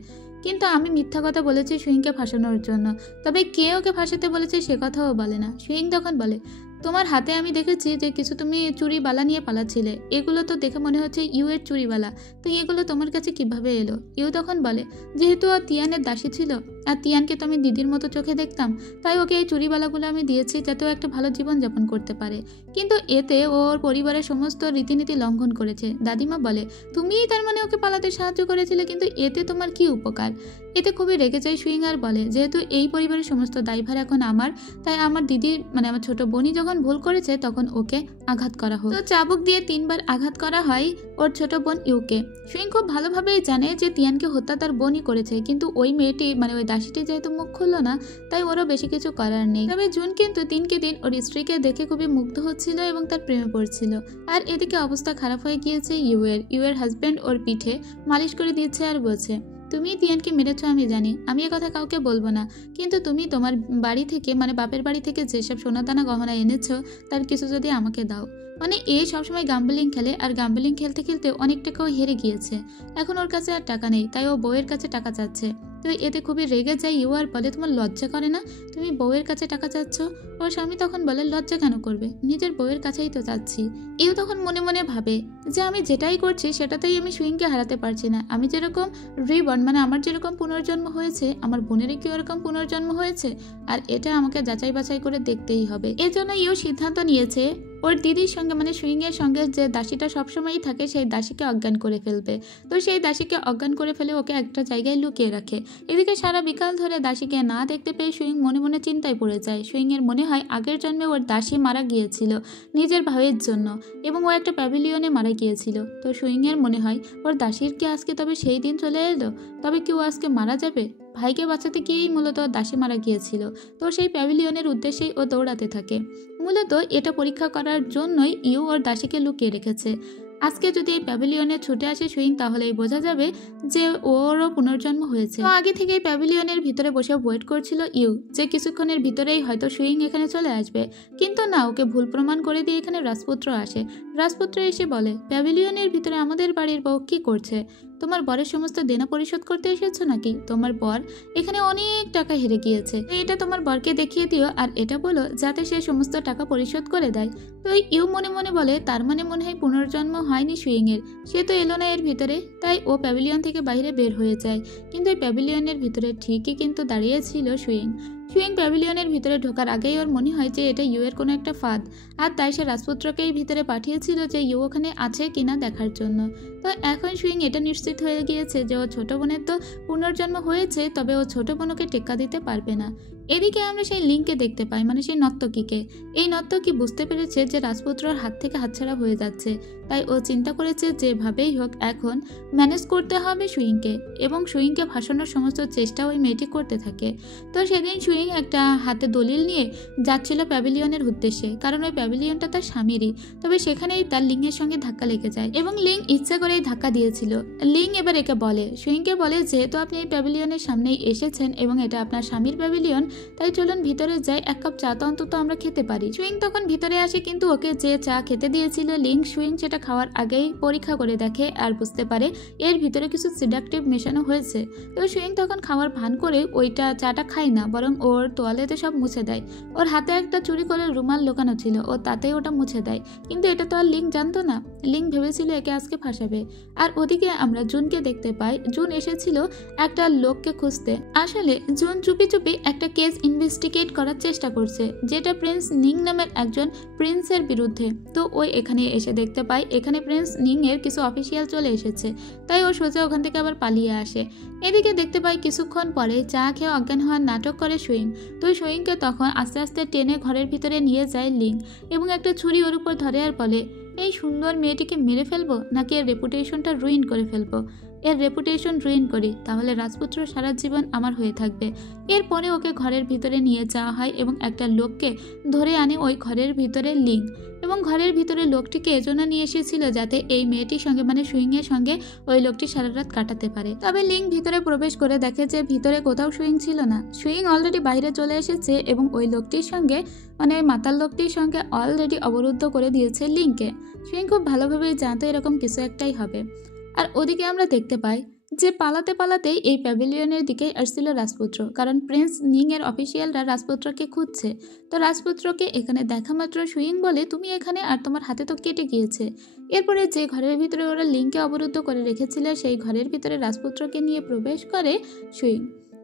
কিন্তু আমি মিথ্যা কথা বলেছি সুইংকে ফাঁসানোর জন্য। তবে কে ওকে ফাঁসাতে বলেছে সে কথাও বলে না। সুইং তখন বলে তোমার হাতে আমি দেখেছি যে কিছু তুমি চুরিবালা নিয়ে পালাচ্ছিলে, এগুলো তো দেখে মনে হচ্ছে ইউ এর চুরিবালা, তো এগুলো তোমার কাছে কিভাবে এলো। ইউ তখন বলে যেহেতু ও তিয়ানের দাসী ছিল আর তিয়ানকে তো আমি দিদির মতো চোখে দেখতাম, তাই ওকে এই চুরিবালাগুলো আমি দিয়েছি যাতে ও একটা ভালো জীবনযাপন করতে পারে, কিন্তু এতে ওর পরিবারের সমস্ত রীতিনীতি লঙ্ঘন করেছে। দাদিমা বলে তুমিই তার মানে ওকে পালাতে সাহায্য করেছিলে, কিন্তু এতে তোমার কি উপকার। এতে খুবই রেগে যায় সুইং আর বলে যেহেতু এই পরিবারের সমস্ত দায়ভার এখন আমার, তাই আমার দিদির মানে আমার ছোট বোনই যখন ভুল করেছে তখন ওকে আঘাত করা হোক। তো চাবুক দিয়ে 3 বার আঘাত করা হয় ওর ছোট বোন ইউকে। সুইং খুব ভালোভাবেই জানে যে তিয়ানকে হত্যা তার বোনই করেছে, কিন্তু ওই মেয়েটি মানে ওই দাসীটি যেহেতু মুখ খুললো না, তাই ওরও বেশি কিছু করার নেই। তবে জুন কিন্তু দিনকে দিন ওর স্ত্রীকে দেখে খুবই মুগ্ধ হচ্ছিল এবং তার প্রেমে পড়ছিল। আর এদিকে অবস্থা খারাপ হয়ে গিয়েছে ইউ এর হাজব্যান্ড ওর পিঠে মালিশ করে দিচ্ছে আর বলছে তুমি তিয়ানকে মেরেছো আমি জানি, আমি এ কথা কাউকে বলবো না, কিন্তু তুমি তোমার বাড়ি থেকে মানে বাপের বাড়ি থেকে যেসব সোনাদানা গহনা এনেছো তার কিছু যদি আমাকে দাও। মানে এ সবসময় গাম্বেলিং খেলে আর গাম্বেলিং খেলতে খেলতে অনেক টাকাও হেরে গিয়েছে, এখন ওর কাছে আর টাকা নেই, তাই ও বউয়ের কাছে টাকা চাচ্ছে। তো এতে খুবই রেগে যায় ইউ আর বলে তোমার লজ্জা করে না, তুমি বউয়ের কাছে টাকা চাচ্ছ। ওর স্বামী তখন বলে লজ্জা কেন করবে, নিজের বউয়ের কাছেই তো চাচ্ছি। ইউ তখন মনে মনে ভাবে যে আমি যেটাই করছি সেটাতেই আমি সুইংকে হারাতে পারছি না, আমি যেরকম রিবর্ন মানে আমার যেরকম পুনর্জন্ম হয়েছে আমার বোনেরই কি ওরকম পুনর্জন্ম হয়েছে, আর এটা আমাকে যাচাই বাছাই করে দেখতেই হবে। এজন্য ইউ সিদ্ধান্ত নিয়েছে ওর দিদির সঙ্গে মানে সুইং এর সঙ্গে যে দাসীটা সবসময়ই থাকে সেই দাসীকে অজ্ঞান করে ফেলবে। তো সেই দাসীকে অজ্ঞান করে ফেলে ওকে একটা জায়গায় লুকিয়ে রাখে। এদিকে সারা বিকাল ধরে দাসীকে না দেখতে পেয়ে সুইং মনে মনে চিন্তায় পড়ে যায়। সুইং এর মনে হয় আগের জন্মে ওর দাসী মারা গিয়েছিল নিজের ভাইয়ের জন্য এবং ও একটা প্যাভিলিয়নে মারা গিয়েছিল। তো সুইং এর মনে হয় ওর দাসীর কি আজকে তবে সেই দিন চলে এলো, তবে কি ও আজকে মারা যাবে। ভাইকে বাঁচাতে গিয়েই মূলত দাসী মারা গিয়েছিল। তো সেই প্যাভিলিয়নের উদ্দেশ্যেই ও দৌড়াতে থাকে। মূলত এটা পরীক্ষা করার জন্যই ইউ ওর দাসীকে লুকিয়ে রেখেছে। আজকে যদি এই প্যাভিলিয়নে ছুটে আসে সুইং তাহলেই বোঝা যাবে যে ওরও পুনর্জন্ম হয়েছে। তো আগে থেকেই প্যাভিলিয়নের ভিতরে বসে ওয়েট করছিল ইউ, যে কিছুক্ষণের ভিতরেই হয়তো সুইং এখানে চলে আসবে। কিন্তু না, ওকে ভুল প্রমাণ করে দিয়ে এখানে রাজপুত্র আসে। রাজপুত্র এসে বলে, প্যাভিলিয়নের ভিতরে আমাদের বাড়ির বউ কি করছে? তোমার বরের সমস্ত দেনা পরিশোধ করতে এসেছো নাকি? তোমার বর এখানে অনেক টাকা হেরে গিয়েছে, এটা তোমার বরকে দেখিয়ে দিও আর এটা বলো যাতে সে সমস্ত টাকা পরিশোধ করে দেয়। তো ইউ মনে মনে বলে, তার মানে মনে হয় পুনর্জন্ম হয়নি সুইং এর, সে তো এলো না এর ভিতরে। তাই ও প্যাভিলিয়ন থেকে বাইরে বের হয়ে যায়। কিন্তু এই প্যাভিলিয়নের ভিতরে ঠিকই কিন্তু দাঁড়িয়েছিল সুইং। সুইং প্যাভিলিয়নের ভিতরে ঢোকার আগেই ওর মনে হয় যে এটা ইউ এর কোনো একটা ফাঁদ, আর তাই সে রাজপুত্রকেই ভিতরে পাঠিয়েছিল যে ইউ ওখানে আছে কিনা দেখার জন্য। তো এখন সুইং এটা নিশ্চিত হয়ে গিয়েছে যে ও ছোট বোনের তো পুনর্জন্ম হয়েছে, তবে ও ছোট বোনকে টেক্কা দিতে পারবে না। এদিকে আমরা সেই লিংকে দেখতে পাই, মানে সেই নর্তকীকে। এই নর্তকী বুঝতে পেরেছে যে রাজপুত্রর হাত থেকে হাতছাড়া হয়ে যাচ্ছে, তাই ও চিন্তা করেছে যেভাবেই হোক এখন ম্যানেজ করতে হবে সুইংকে, এবং সুইংকে ফাঁসানোর সমস্ত চেষ্টা ওই মেয়েটি করতে থাকে। তো সেদিন সুইং একটা হাতে দলিল নিয়ে যাচ্ছিল প্যাভিলিয়নের উদ্দেশ্যে, কারণ ওই প্যাভিলিয়নটা তার স্বামীরই। তবে সেখানেই তার লিংয়ের সঙ্গে ধাক্কা লেগে যায় এবং লিং ইচ্ছা করেই ধাক্কা দিয়েছিল। লিং এবার একে বলে, সুইংকে বলে, যেহেতু আপনি এই প্যাভিলিয়নের সামনেই এসেছেন এবং এটা আপনার স্বামীর প্যাভিলিয়ন, তাই চলুন ভিতরে যাই, এক কাপ চা তো অন্তত আমরা খেতে পারি। সুইং তখন ভিতরে আসে, কিন্তু ওকে যে চা খেতে দিয়েছিল লিং, সুইং সেটা খাওয়ার আগেই পরীক্ষা করে দেখে আর বুঝতে পারে এর ভিতরে কিছু সিডাকটিভ মেশানো হয়েছে। তো সুইং তখন খাওয়ার ভান করে ওইটা চাটা খায় না, বরং ওর তোয়ালেতে সব মুছে দেয়। ওর হাতে একটা চুরি করে রুমাল লুকানো ছিল, ও তাতেই ওটা মুছে দেয়। কিন্তু এটা তো আর লিং জানতো না। লিং ভেবেছিল একে আজকে ফাঁসাবে। আর ওদিকে আমরা জুনকে দেখতে পাই। জুন এসেছিল একটা লোককে খুঁজতে। আসলে জুন চুপি চুপি একটা কেস ইনভেস্টিগেট করার চেষ্টা করছে, যেটা প্রিন্স নিং নামের একজন প্রিন্সের বিরুদ্ধে। তো ওই এখানে এসে দেখতে পাই এখানে প্রিন্স নিং এর কিছু অফিসিয়াল চলে এসেছে, তাই ও সোজা ওখান থেকে আবার পালিয়ে আসে। এদিকে দেখতে পাই কিছুক্ষণ পরে চা খেয়ে অজ্ঞান হওয়ার নাটক করে সুইং। তো সুইংকে তখন আস্তে আস্তে টেনে ঘরের ভিতরে নিয়ে যায় লিং, এবং একটা ছুরি ওর উপর ধরে আর বলে, এই সুন্দর মেয়েটিকে মেরে ফেলবো নাকি এর রেপুটেশনটা রুইন করে ফেলবো? এর রেপুটেশন রুইন করি, তাহলে রাজপুত্র সারা জীবন আমার হয়ে থাকবে। এরপরে ওকে ঘরের ভিতরে নিয়ে যাওয়া হয় এবং একটা লোককে ধরে আনে ওই ঘরের ভিতরে লিং। এবং ঘরের ভিতরে লোকটিকে এজন্য নিয়ে এসেছিল যাতে এই মেয়েটির সঙ্গে, মানে সুইং এর সঙ্গে ওই লোকটি সারা রাত কাটাতে পারে। তবে লিং ভিতরে প্রবেশ করে দেখে যে ভিতরে কোথাও সুইং ছিল না। সুইং অলরেডি বাইরে চলে এসেছে এবং ওই লোকটির সঙ্গে, মানে ওই মাতাল লোকটির সঙ্গে অলরেডি অবরুদ্ধ করে দিয়েছে লিংকে। সুইং খুব ভালোভাবেই জানতো এরকম কিছু একটাই হবে। আর ওদিকে আমরা দেখতে পাই যে পালাতে পালাতেই এই প্যাভিলিয়নের দিকে আসছিল রাজপুত্র, কারণ প্রিন্স নিং এর অফিসিয়ালরা রাজপুত্রকে খুঁজছে। তো রাজপুত্রকে এখানে দেখা মাত্র সুইং বলে, তুমি এখানে, আর তোমার হাতে তো কেটে গিয়েছে। এরপরে যে ঘরের ভিতরে ওরা লিংকে অবরুদ্ধ করে রেখেছিল সেই ঘরের ভিতরে রাজপুত্রকে নিয়ে প্রবেশ করে সুইং।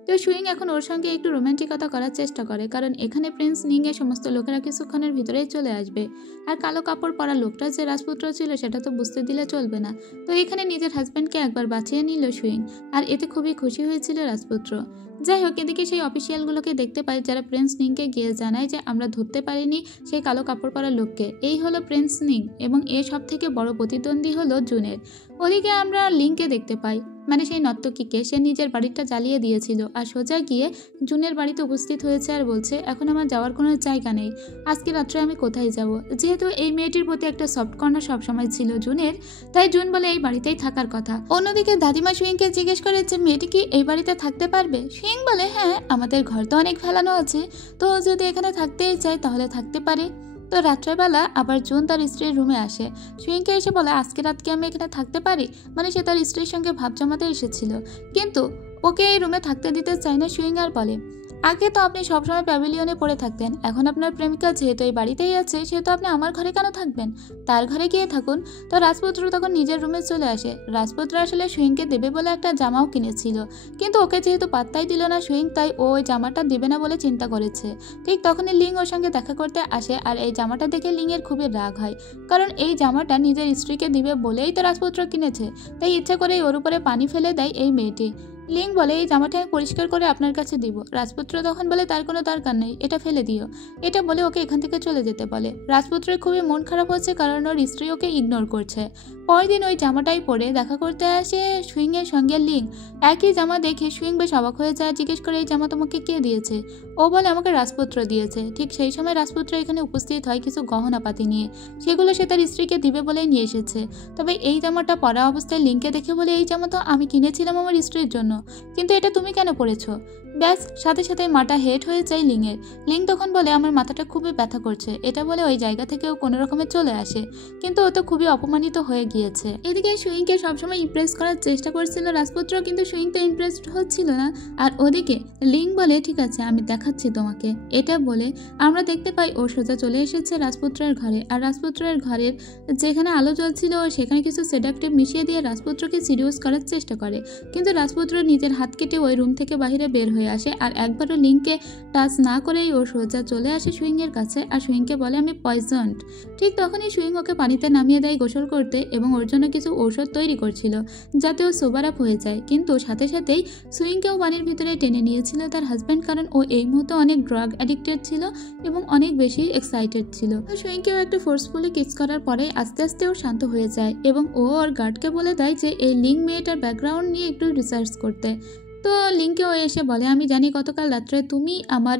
তো সুইং এখন ওর সঙ্গে একটু রোমান্টিকতা করার চেষ্টা করে, কারণ এখানে প্রিন্স নিং এর সমস্ত লোকেরা কিছুক্ষণের ভিতরেই চলে আসবে। আর কালো কাপড় পরা লোকটা যে রাজপুত্র ছিল সেটা তো বুঝতে দিলে চলবে না। তো এখানে নিজের হাজব্যান্ডকে একবার বাঁচিয়ে নিল সুইং, আর এতে খুবই খুশি হয়েছিল রাজপুত্র। যাই হোক, এদিকে সেই অফিসিয়ালগুলোকে দেখতে পাই যারা প্রিন্স নিংকে গিয়ে জানায় যে আমরা ধরতে পারিনি সেই কালো কাপড় পরা লোককে, এই হলো প্রিন্স নিং, এবং এর সব থেকে বড় প্রতিদ্বন্দ্বী হলো জুনের। ওদিকে আমরা লিংকে দেখতে পাই, মানে সেই নর্তকীকে, সে নিজের বাড়িটা জ্বালিয়ে দিয়েছিল আর সোজা গিয়ে জুনের বাড়িতে উপস্থিত হয়েছে আর বলছে, এখন আমার যাওয়ার কোনো জায়গা নেই, আজকে রাত্রে আমি কোথায় যাব? যেহেতু এই মেয়েটির প্রতি একটা সফট কর্নার সবসময় ছিল জুনের, তাই জুন বলে এই বাড়িতেই থাকার কথা। অন্যদিকে দাদিমা সুইংকে জিজ্ঞেস করে যে মেয়েটি কি এই বাড়িতে থাকতে পারবে? সুইং বলে, হ্যাঁ, আমাদের ঘর তো অনেক ফেলানো আছে, তো যদি এখানে থাকতেই চাই তাহলে থাকতে পারে। তো রাত্রেবেলা আবার জুন তার স্ত্রীর রুমে আসে। সুইংকে এসে বলে, আজকে রাত কি আমি এখানে থাকতে পারি? মানে সে তার স্ত্রীর সঙ্গে ভাব জমাতে এসেছিল, কিন্তু ওকে এই রুমে থাকতে দিতে চায় না। সুইং আর বলে, আগে তো আপনি সবসময় প্যাভিলিয়নে পড়ে থাকতেন, এখন আপনার প্রেমিকা যেহেতু এই বাড়িতেই আছে সেহেতু আপনি আমার ঘরে কেন থাকবেন? তার ঘরে গিয়ে থাকুন। তো রাজপুত্র তখন নিজের রুমে চলে আসে। রাজপুত্র আসলে সুইংকে দেবে বলে একটা জামাও কিনেছিল, কিন্তু ওকে যেহেতু পাত্তাই দিল না সুইং, তাই ও ওই জামাটা দেবে না বলে চিন্তা করেছে। ঠিক তখনই লিং ওর সঙ্গে দেখা করতে আসে, আর এই জামাটা দেখে লিং এর খুবই রাগ হয়, কারণ এই জামাটা নিজের স্ত্রীকে দিবে বলেই তো রাজপুত্র কিনেছে, তাই ইচ্ছে করেই ওর উপরে পানি ফেলে দেয় এই মেয়েটি। লিং বলে এই জামাটা আমি পরিষ্কার করে আপনার কাছে দিব। রাজপুত্র তখন বলে তার কোনো দরকার নেই, এটা ফেলে দিও। এটা বলে ওকে এখান থেকে চলে যেতে বলে। রাজপুত্রের খুবই মন খারাপ হচ্ছে কারণ ওর স্ত্রী ওকে ইগনোর করছে। পরের দিন ওই জামাটাই পরে দেখা করতে আসে সুইং এর সঙ্গে লিং। একই জামা দেখে সুইং বেশ অবাক হয়ে যায়, জিজ্ঞেস করে এই জামা তোমাকে কে দিয়েছে? ও বলে আমাকে রাজপুত্র দিয়েছে। ঠিক সেই সময় রাজপুত্র এখানে উপস্থিত হয় কিছু গহনাপাতি নিয়ে, সেগুলো সে তার স্ত্রীকে দিবে বলেই নিয়ে এসেছে। তবে এই জামাটা পরা অবস্থায় লিংকে দেখে বলে এই জামা তো আমি কিনেছিলাম আমার স্ত্রীর জন্য, কিন্তু এটা তুমি কেন পরেছো? ব্যাস সাথে সাথে মাথা হেট হয়ে যায় লিংয়ের। লিং তখন বলে আমার মাথাটা খুবই ব্যথা করছে। এটা বলে ওই জায়গা থেকেও কোনো রকমে চলে আসে, কিন্তু ও তো খুবই অপমানিত হয়ে গিয়েছে। এদিকে সুইংকে সবসময় ইমপ্রেস করার চেষ্টা করছিল রাজপুত্র, কিন্তু সুইং তো ইমপ্রেসড হচ্ছিল না। আর ওদিকে লিং বলে ঠিক আছে আমি দেখাচ্ছি তোমাকে। এটা বলে আমরা দেখতে পাই ও সোজা চলে এসেছে রাজপুত্রের ঘরে। আর রাজপুত্রের ঘরের যেখানে আলো জ্বলছিল সেখানে কিছু সেডাকটিভ মিশিয়ে দিয়ে রাজপুত্রকে সিরিয়াস করার চেষ্টা করে, কিন্তু রাজপুত্র নিজের হাত কেটে ওই রুম থেকে বাইরে বের হয়ে আসে। আর একবারও লিংকে টাচ না করেই ও সোজা চলে আসে সুইং এর কাছে আর সুইংকে বলে আমি পয়জন্ড। ঠিক তখনই সুইং ওকে পানিতে নামিয়ে দেয় গোসল করতে এবং ওর জন্য কিছু ঔষধ তৈরি করছিল যাতে ও সোবার আপ হয়ে যায়। কিন্তু সাথে সাথেই সুইংকেও পানির ভিতরে টেনে নিয়েছিল তার হাজব্যান্ড, কারণ ও এই মুহূর্তে অনেক ড্রাগ অ্যাডিক্টেড ছিল এবং অনেক বেশি এক্সাইটেড ছিল। সুইংকেও একটা ফোর্সফুলি কিস করার পরে আস্তে আস্তে ও শান্ত হয়ে যায় এবং ও ওর গার্ডকে বলে দেয় যে এই লিং মেয়েটার ব্যাকগ্রাউন্ড নিয়ে একটু রিসার্চ করতে। তো লিংকেও এসে বলে আমি জানি গতকাল রাত্রে তুমি আমার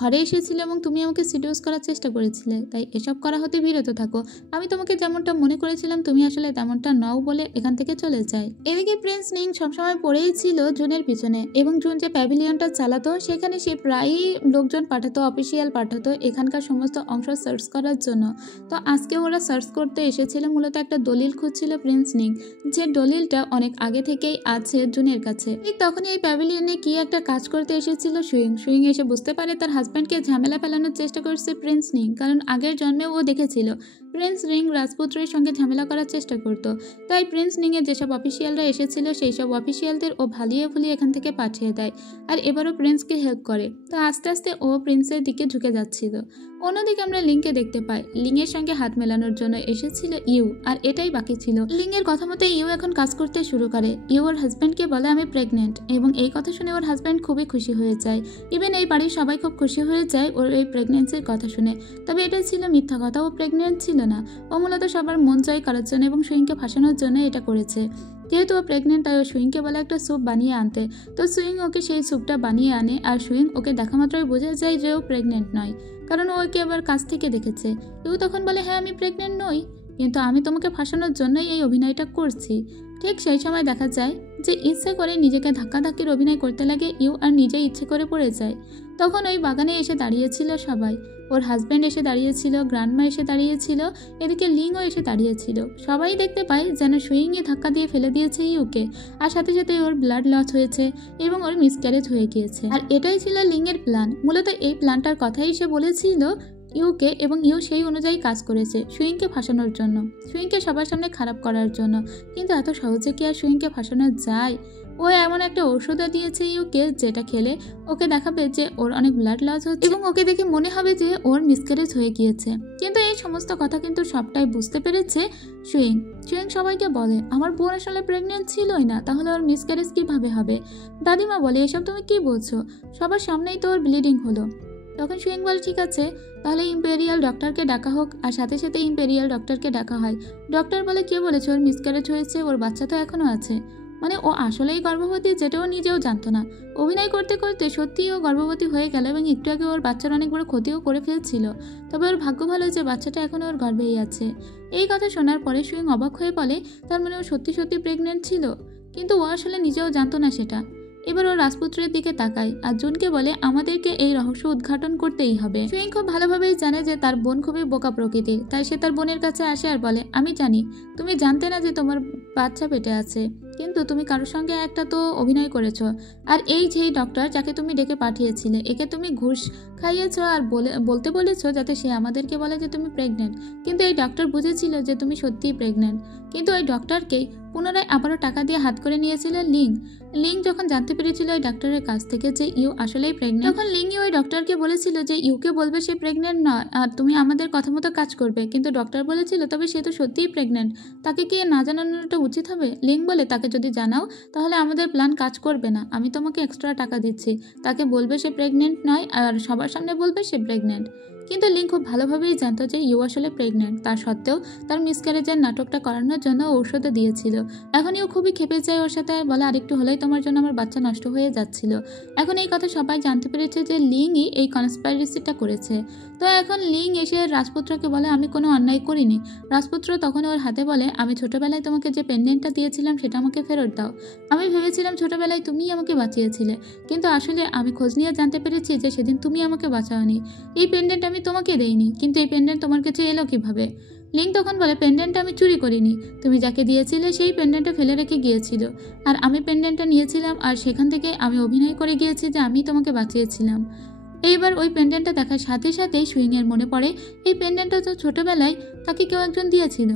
ঘরে এসেছিলে এবং তুমি আমাকে সিডিউস করার চেষ্টা করেছিলে, তাই এসব করা হতে বিরত থাকো। আমি তোমাকে যেমনটা মনে করেছিলাম তুমি আসলে তেমনটা নও বলে এখান থেকে চলে যায়। এদিকে প্রিন্স নিং সবসময় পড়েই ছিল জুনের পিছনে এবং জুন যে প্যাভিলিয়নটা চালাতো সেখানে সে প্রায়ই লোকজন পাঠাতো, অফিসিয়াল পাঠাতো এখানকার সমস্ত অংশ সার্চ করার জন্য। তো আজকে ওরা সার্চ করতে এসেছিল, মূলত একটা দলিল খুঁজছিল প্রিন্স নিং, যে দলিলটা অনেক আগে থেকেই আছে জুনের কাছে। ঠিক তখনই এই প্যাভিলিয়নে কি একটা কাজ করতে এসেছিল সুইং এসে বুঝতে পারে তার হাজব্যান্ডকে ঝামেলা ফেলানোর চেষ্টা করছে প্রিন্স নিং, কারণ আগের জন্মে ও দেখেছিল প্রিন্স নিং রাজপুত্রের সঙ্গে ঝামেলা করার চেষ্টা করতো। তাই প্রিন্স নিংয়ের যেসব অফিসিয়ালরা এসেছিল সেই সব অফিসিয়ালদের ও ভালিয়ে ভুলিয়ে এখান থেকে পাঠিয়ে দেয় আর এবারও প্রিন্সকে হেল্প করে। তো আস্তে আস্তে ও প্রিন্সের দিকে ঝুঁকে যাচ্ছিল। অন্যদিকে আমরা লিংকে দেখতে পাই লিংয়ের সঙ্গে হাত মেলানোর জন্য এসেছিল ইউ, আর এটাই বাকি ছিল। লিংয়ের কথা মতো ইউ এখন কাজ করতে শুরু করে। ইউ ওর হাজব্যান্ডকে বলে আমি প্রেগনেন্ট, এবং এই কথা শুনে ওর হাজব্যান্ড খুবই খুশি হয়ে যায়। ইভেন এই বাড়ির সবাই খুব খুশি হয়ে যায় ওর এই প্রেগনেন্সির কথা শুনে। তবে এটা ছিল মিথ্যা কথা, ও প্রেগনেন্ট ছিল না। ও মূলত সবার মন জয় করার জন্য এবং সুইংকে ফাঁসানোর জন্য এটা করেছে। যেহেতু ও প্রেগনেন্ট তাই ও সুইংকে বলে একটা স্যুপ বানিয়ে আনতে। তো সুইং ওকে সেই স্যুপটা বানিয়ে আনে আর সুইং ওকে দেখা মাত্রই বোঝা যায় যে ও প্রেগনেন্ট নয়, কারণ ও ওকে আবার কাছ থেকে দেখেছে। ইউ তখন বলে হ্যাঁ আমি প্রেগনেন্ট নই, কিন্তু আমি তোমাকে ফাঁসানোর জন্যই এই অভিনয়টা করছি। ঠিক সেই সময় দেখা যায় যে ইচ্ছে করে নিজেকে ধাক্কাধাক্কির অভিনয় করতে লাগে ইউ, আর নিজে ইচ্ছে করে পড়ে যায়। তখন ওই বাগানে এসে দাঁড়িয়েছিল সবাই। ওর হাজব্যান্ড এসে দাঁড়িয়েছিল, গ্র্যান্ডমা এসে দাঁড়িয়েছিল, এদিকে লিংও এসে দাঁড়িয়েছিল। সবাই দেখতে পায় যেন সুইংয়ে ধাক্কা দিয়ে ফেলে দিয়েছে ইউকে, আর সাথে সাথে ওর ব্লাড লস হয়েছে এবং ওর মিসক্যারেজ হয়ে গিয়েছে। আর এটাই ছিল লিংয়ের প্ল্যান। মূলত এই প্ল্যানটার কথাই সে বলেছিল ইউকে, এবং ইউ সেই অনুযায়ী কাজ করেছে সুইংকে ফাঁসানোর জন্য, সুইংকে সবার সামনে খারাপ করার জন্য। কিন্তু এত সহজে কি আর সুইংকে ফাঁসানো যায়? ও এমন একটা ঔষধও দিয়েছে ইউকে যেটা খেলে ওকে দেখাবে যে ওর অনেক ব্লাড লস হচ্ছে এবং ওকে দেখে মনে হবে যে ওর মিসক্যারেজ হয়ে গিয়েছে। কিন্তু এই সমস্ত কথা কিন্তু সবটাই বুঝতে পেরেছে সুইং। সবাইকে বলে আমার বোন আসলে প্রেগনেন্ট ছিলই না, তাহলে ওর মিসক্যারেজ কিভাবে হবে? দাদিমা বলে এসব তুমি কি বলছো, সবার সামনেই তো ওর ব্লিডিং হলো। তখন সুইং বলে ঠিক আছে তাহলে ইম্পেরিয়াল ডক্টরকে ডাকা হোক, আর সাথে সাথে ইম্পেরিয়াল ডক্টরকে ডাকা হয়। ডক্টর বলে কে বলেছে ওর মিসক্যারেজ হয়েছে, ওর বাচ্চা তো এখনো আছে। মানে ও আসলেই গর্ভবতী, যেটা ও নিজেও জানতো না। অভিনয় করতে করতে সত্যিই ও গর্ভবতী হয়ে গেল এবং একটু আগে ওর বাচ্চার অনেক বড় ক্ষতিও করে ফেলছিল। তবে ওর ভাগ্য ভালো যে বাচ্চাটা এখনো ওর গর্ভেই আছে। এই কথা শোনার পরে সুইং অবাক হয়ে বলে তার মানে ও সত্যি সত্যি প্রেগনেন্ট ছিল, কিন্তু ও আসলে নিজেও জানতো না সেটা। এবার ও রাজপুত্রের দিকে তাকায় আর জুনকে বলে আমাদেরকে এই রহস্য উদ্ঘাটন করতেই হবে। সুইং খুব ভালোভাবেই জানে যে তার বোন খুবই বোকা প্রকৃতির, তাই সে তার বোনের কাছে আসে আর বলে আমি জানি তুমি জানতে না যে তোমার বাচ্চা পেটে আছে, কিন্তু তুমি কারোর সঙ্গে একটা তো অভিনয় করেছো। আর এই যেই ডক্টর যাকে তুমি ডেকে পাঠিয়েছিলে একে তুমি ঘুষ খাইয়েছো আর বলতে বলেছো যাতে সে আমাদেরকে বলে যে তুমি প্রেগনেন্ট, কিন্তু এই ডক্টর বুঝেছিল যে তুমি সত্যিই প্রেগনেন্ট। কিন্তু ওই ডক্টরকেই পুনরায় আবারও টাকা দিয়ে হাত করে নিয়েছিল লিং। লিং যখন জানতে পেরেছিল ওই ডাক্তারের কাছ থেকে যে ইউ আসলেই প্রেগনেন্ট, তখন লিংই ওই ডক্টরকে বলেছিল যে ইউকে বলবে সে প্রেগনেন্ট নয় আর তুমি আমাদের কথা মতো কাজ করবে। কিন্তু ডক্টর বলেছিল তবে সে তো সত্যিই প্রেগনেন্ট, তাকে কি না জানানোটা উচিত হবে? লিং বলে তাকে যদি জানাও তাহলে আমাদের প্ল্যান কাজ করবে না, আমি তোমাকে এক্সট্রা টাকা দিচ্ছি। তাকে বলবে সে প্রেগনেন্ট নয় আর সবার সামনে বলবে সে প্রেগনেন্ট। কিন্তু লিং খুব ভালোভাবেই জানতো যে ইউ আসলে প্রেগনেন্ট, তার সত্ত্বেও তার মিসক্যারেজের নাটকটা করানোর জন্য ঔষধও দিয়েছিল। এখন ইউ খুবই খেপে যায় ওর সাথে, বলে আরেকটু হলেই তোমার জন্য আমার বাচ্চা নষ্ট হয়ে যাচ্ছিল। এখন এই কথা সবাই জানতে পেরেছে যে লিংই এই কনস্পাইরেসিটা করেছে। তো এখন লিং এসে রাজপুত্রকে বলে আমি কোনো অন্যায় করিনি। রাজপুত্র তখন ওর হাতে বলে আমি ছোটবেলায় তোমাকে যে পেন্ডেন্টটা দিয়েছিলাম সেটা আমাকে ফেরত দাও। আমি ভেবেছিলাম ছোটবেলায় তুমিই আমাকে বাঁচিয়েছিলে, কিন্তু আসলে আমি খোঁজ নিয়ে জানতে পেরেছি যে সেদিন তুমি আমাকে বাঁচাওনি। এই পেন্ডেন্ট আমি তোমাকে দেইনি, কিন্তু এই পেন্ডেন্ট তোমার কাছে এলো কিভাবে? লিং তখন বলে পেন্ডেন্টটা আমি চুরি করিনি, তুমি যাকে দিয়েছিলে সেই পেন্ডেন্টটা ফেলে রেখে গিয়েছিল আর আমি পেন্ডেন্টটা নিয়েছিলাম আর সেখান থেকে আমি অভিনয় করে গিয়েছি যে আমি তোমাকে বাঁচিয়েছিলাম। এইবার ওই পেন্ডেন্টটা দেখার সাথে সাথেই সুইংয়ের মনে পড়ে এই পেন্ডেন্টটা তো ছোটবেলায় তাকে কেউ একজন দিয়েছিল,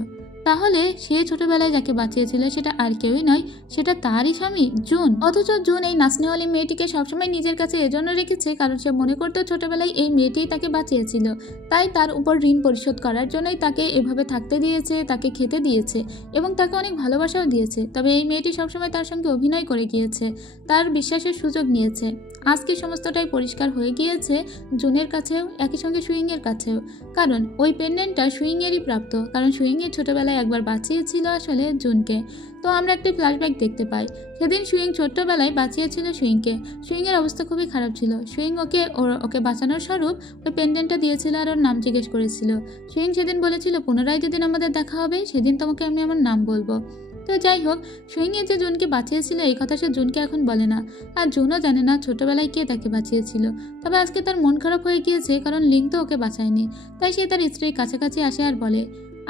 তাহলে সে ছোটবেলায় যাকে বাঁচিয়েছিল সেটা আর কেউই নয়, সেটা তারই স্বামী জুন। অথচ জুন এই নাচনেওয়ালি মেয়েটিকে সবসময় নিজের কাছে এজন্য রেখেছে কারণ সে মনে করতো ছোটবেলায় এই মেয়েটিই তাকে বাঁচিয়েছিল, তাই তার উপর ঋণ পরিশোধ করার জন্যই তাকে এভাবে থাকতে দিয়েছে, তাকে খেতে দিয়েছে এবং তাকে অনেক ভালোবাসাও দিয়েছে। তবে এই মেয়েটি সবসময় তার সঙ্গে অভিনয় করে গিয়েছে, তার বিশ্বাসের সুযোগ নিয়েছে। আজকে সমস্তটাই পরিষ্কার হয়ে গিয়েছে জুনের কাছেও, একই সঙ্গে সুইংয়ের কাছেও, কারণ ওই পেন্ডেন্টটা সুইংয়েরই প্রাপ্ত, কারণ সুইংয়ের ছোটবেলায় একবার বাঁচিয়েছিল আসলে জুনকে। তো আমরা একটা ফ্ল্যাশব্যাক দেখতে পাই, সেদিন সুইং ছোট্টবেলায় বাঁচিয়েছিল সুইংকে। সুইংয়ের অবস্থা খুবই খারাপ ছিল, সুইং ওকে বাঁচানোর স্বরূপ ওই পেন্ডেন্টটা দিয়েছিল আর ওর নাম জিজ্ঞেস করেছিল। সুইং সেদিন বলেছিল পুনরায় যেদিন আমাদের দেখা হবে সেদিন তোমাকে আমি আমার নাম বলবো। তো যাই হোক, সুইংয়ে যে জুনকে বাঁচিয়েছিল এই কথা সে জুনকে এখন বলে না, আর জুনও জানে না ছোটবেলায় কে তাকে বাঁচিয়েছিল। তবে আজকে তার মন খারাপ হয়ে গিয়েছে কারণ লিং তো ওকে বাঁচায়নি, তাই সে তার স্ত্রীর কাছাকাছি আসে আর বলে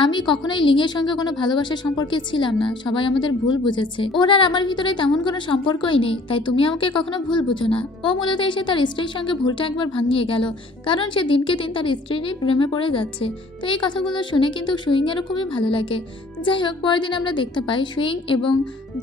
আমি কখনোই লিংয়ের সঙ্গে কোনো ভালোবাসার সম্পর্কে ছিলাম না, সবাই আমাদের ভুল বুঝেছে, ওর আর আমার ভিতরে তেমন কোনো সম্পর্কই নেই, তাই তুমি আমাকে কখনো ভুল বুঝো না। ও মূলত এসে তার স্ত্রীর সঙ্গে ভুলটা একবার ভাঙিয়ে গেল, কারণ সে দিনকে দিন তার স্ত্রীরই প্রেমে পড়ে যাচ্ছে। তো এই কথাগুলো শুনে কিন্তু সুইংয়েরও খুবই ভালো লাগে। যাই হোক, পরের দিন আমরা দেখতে পাই সুইং এবং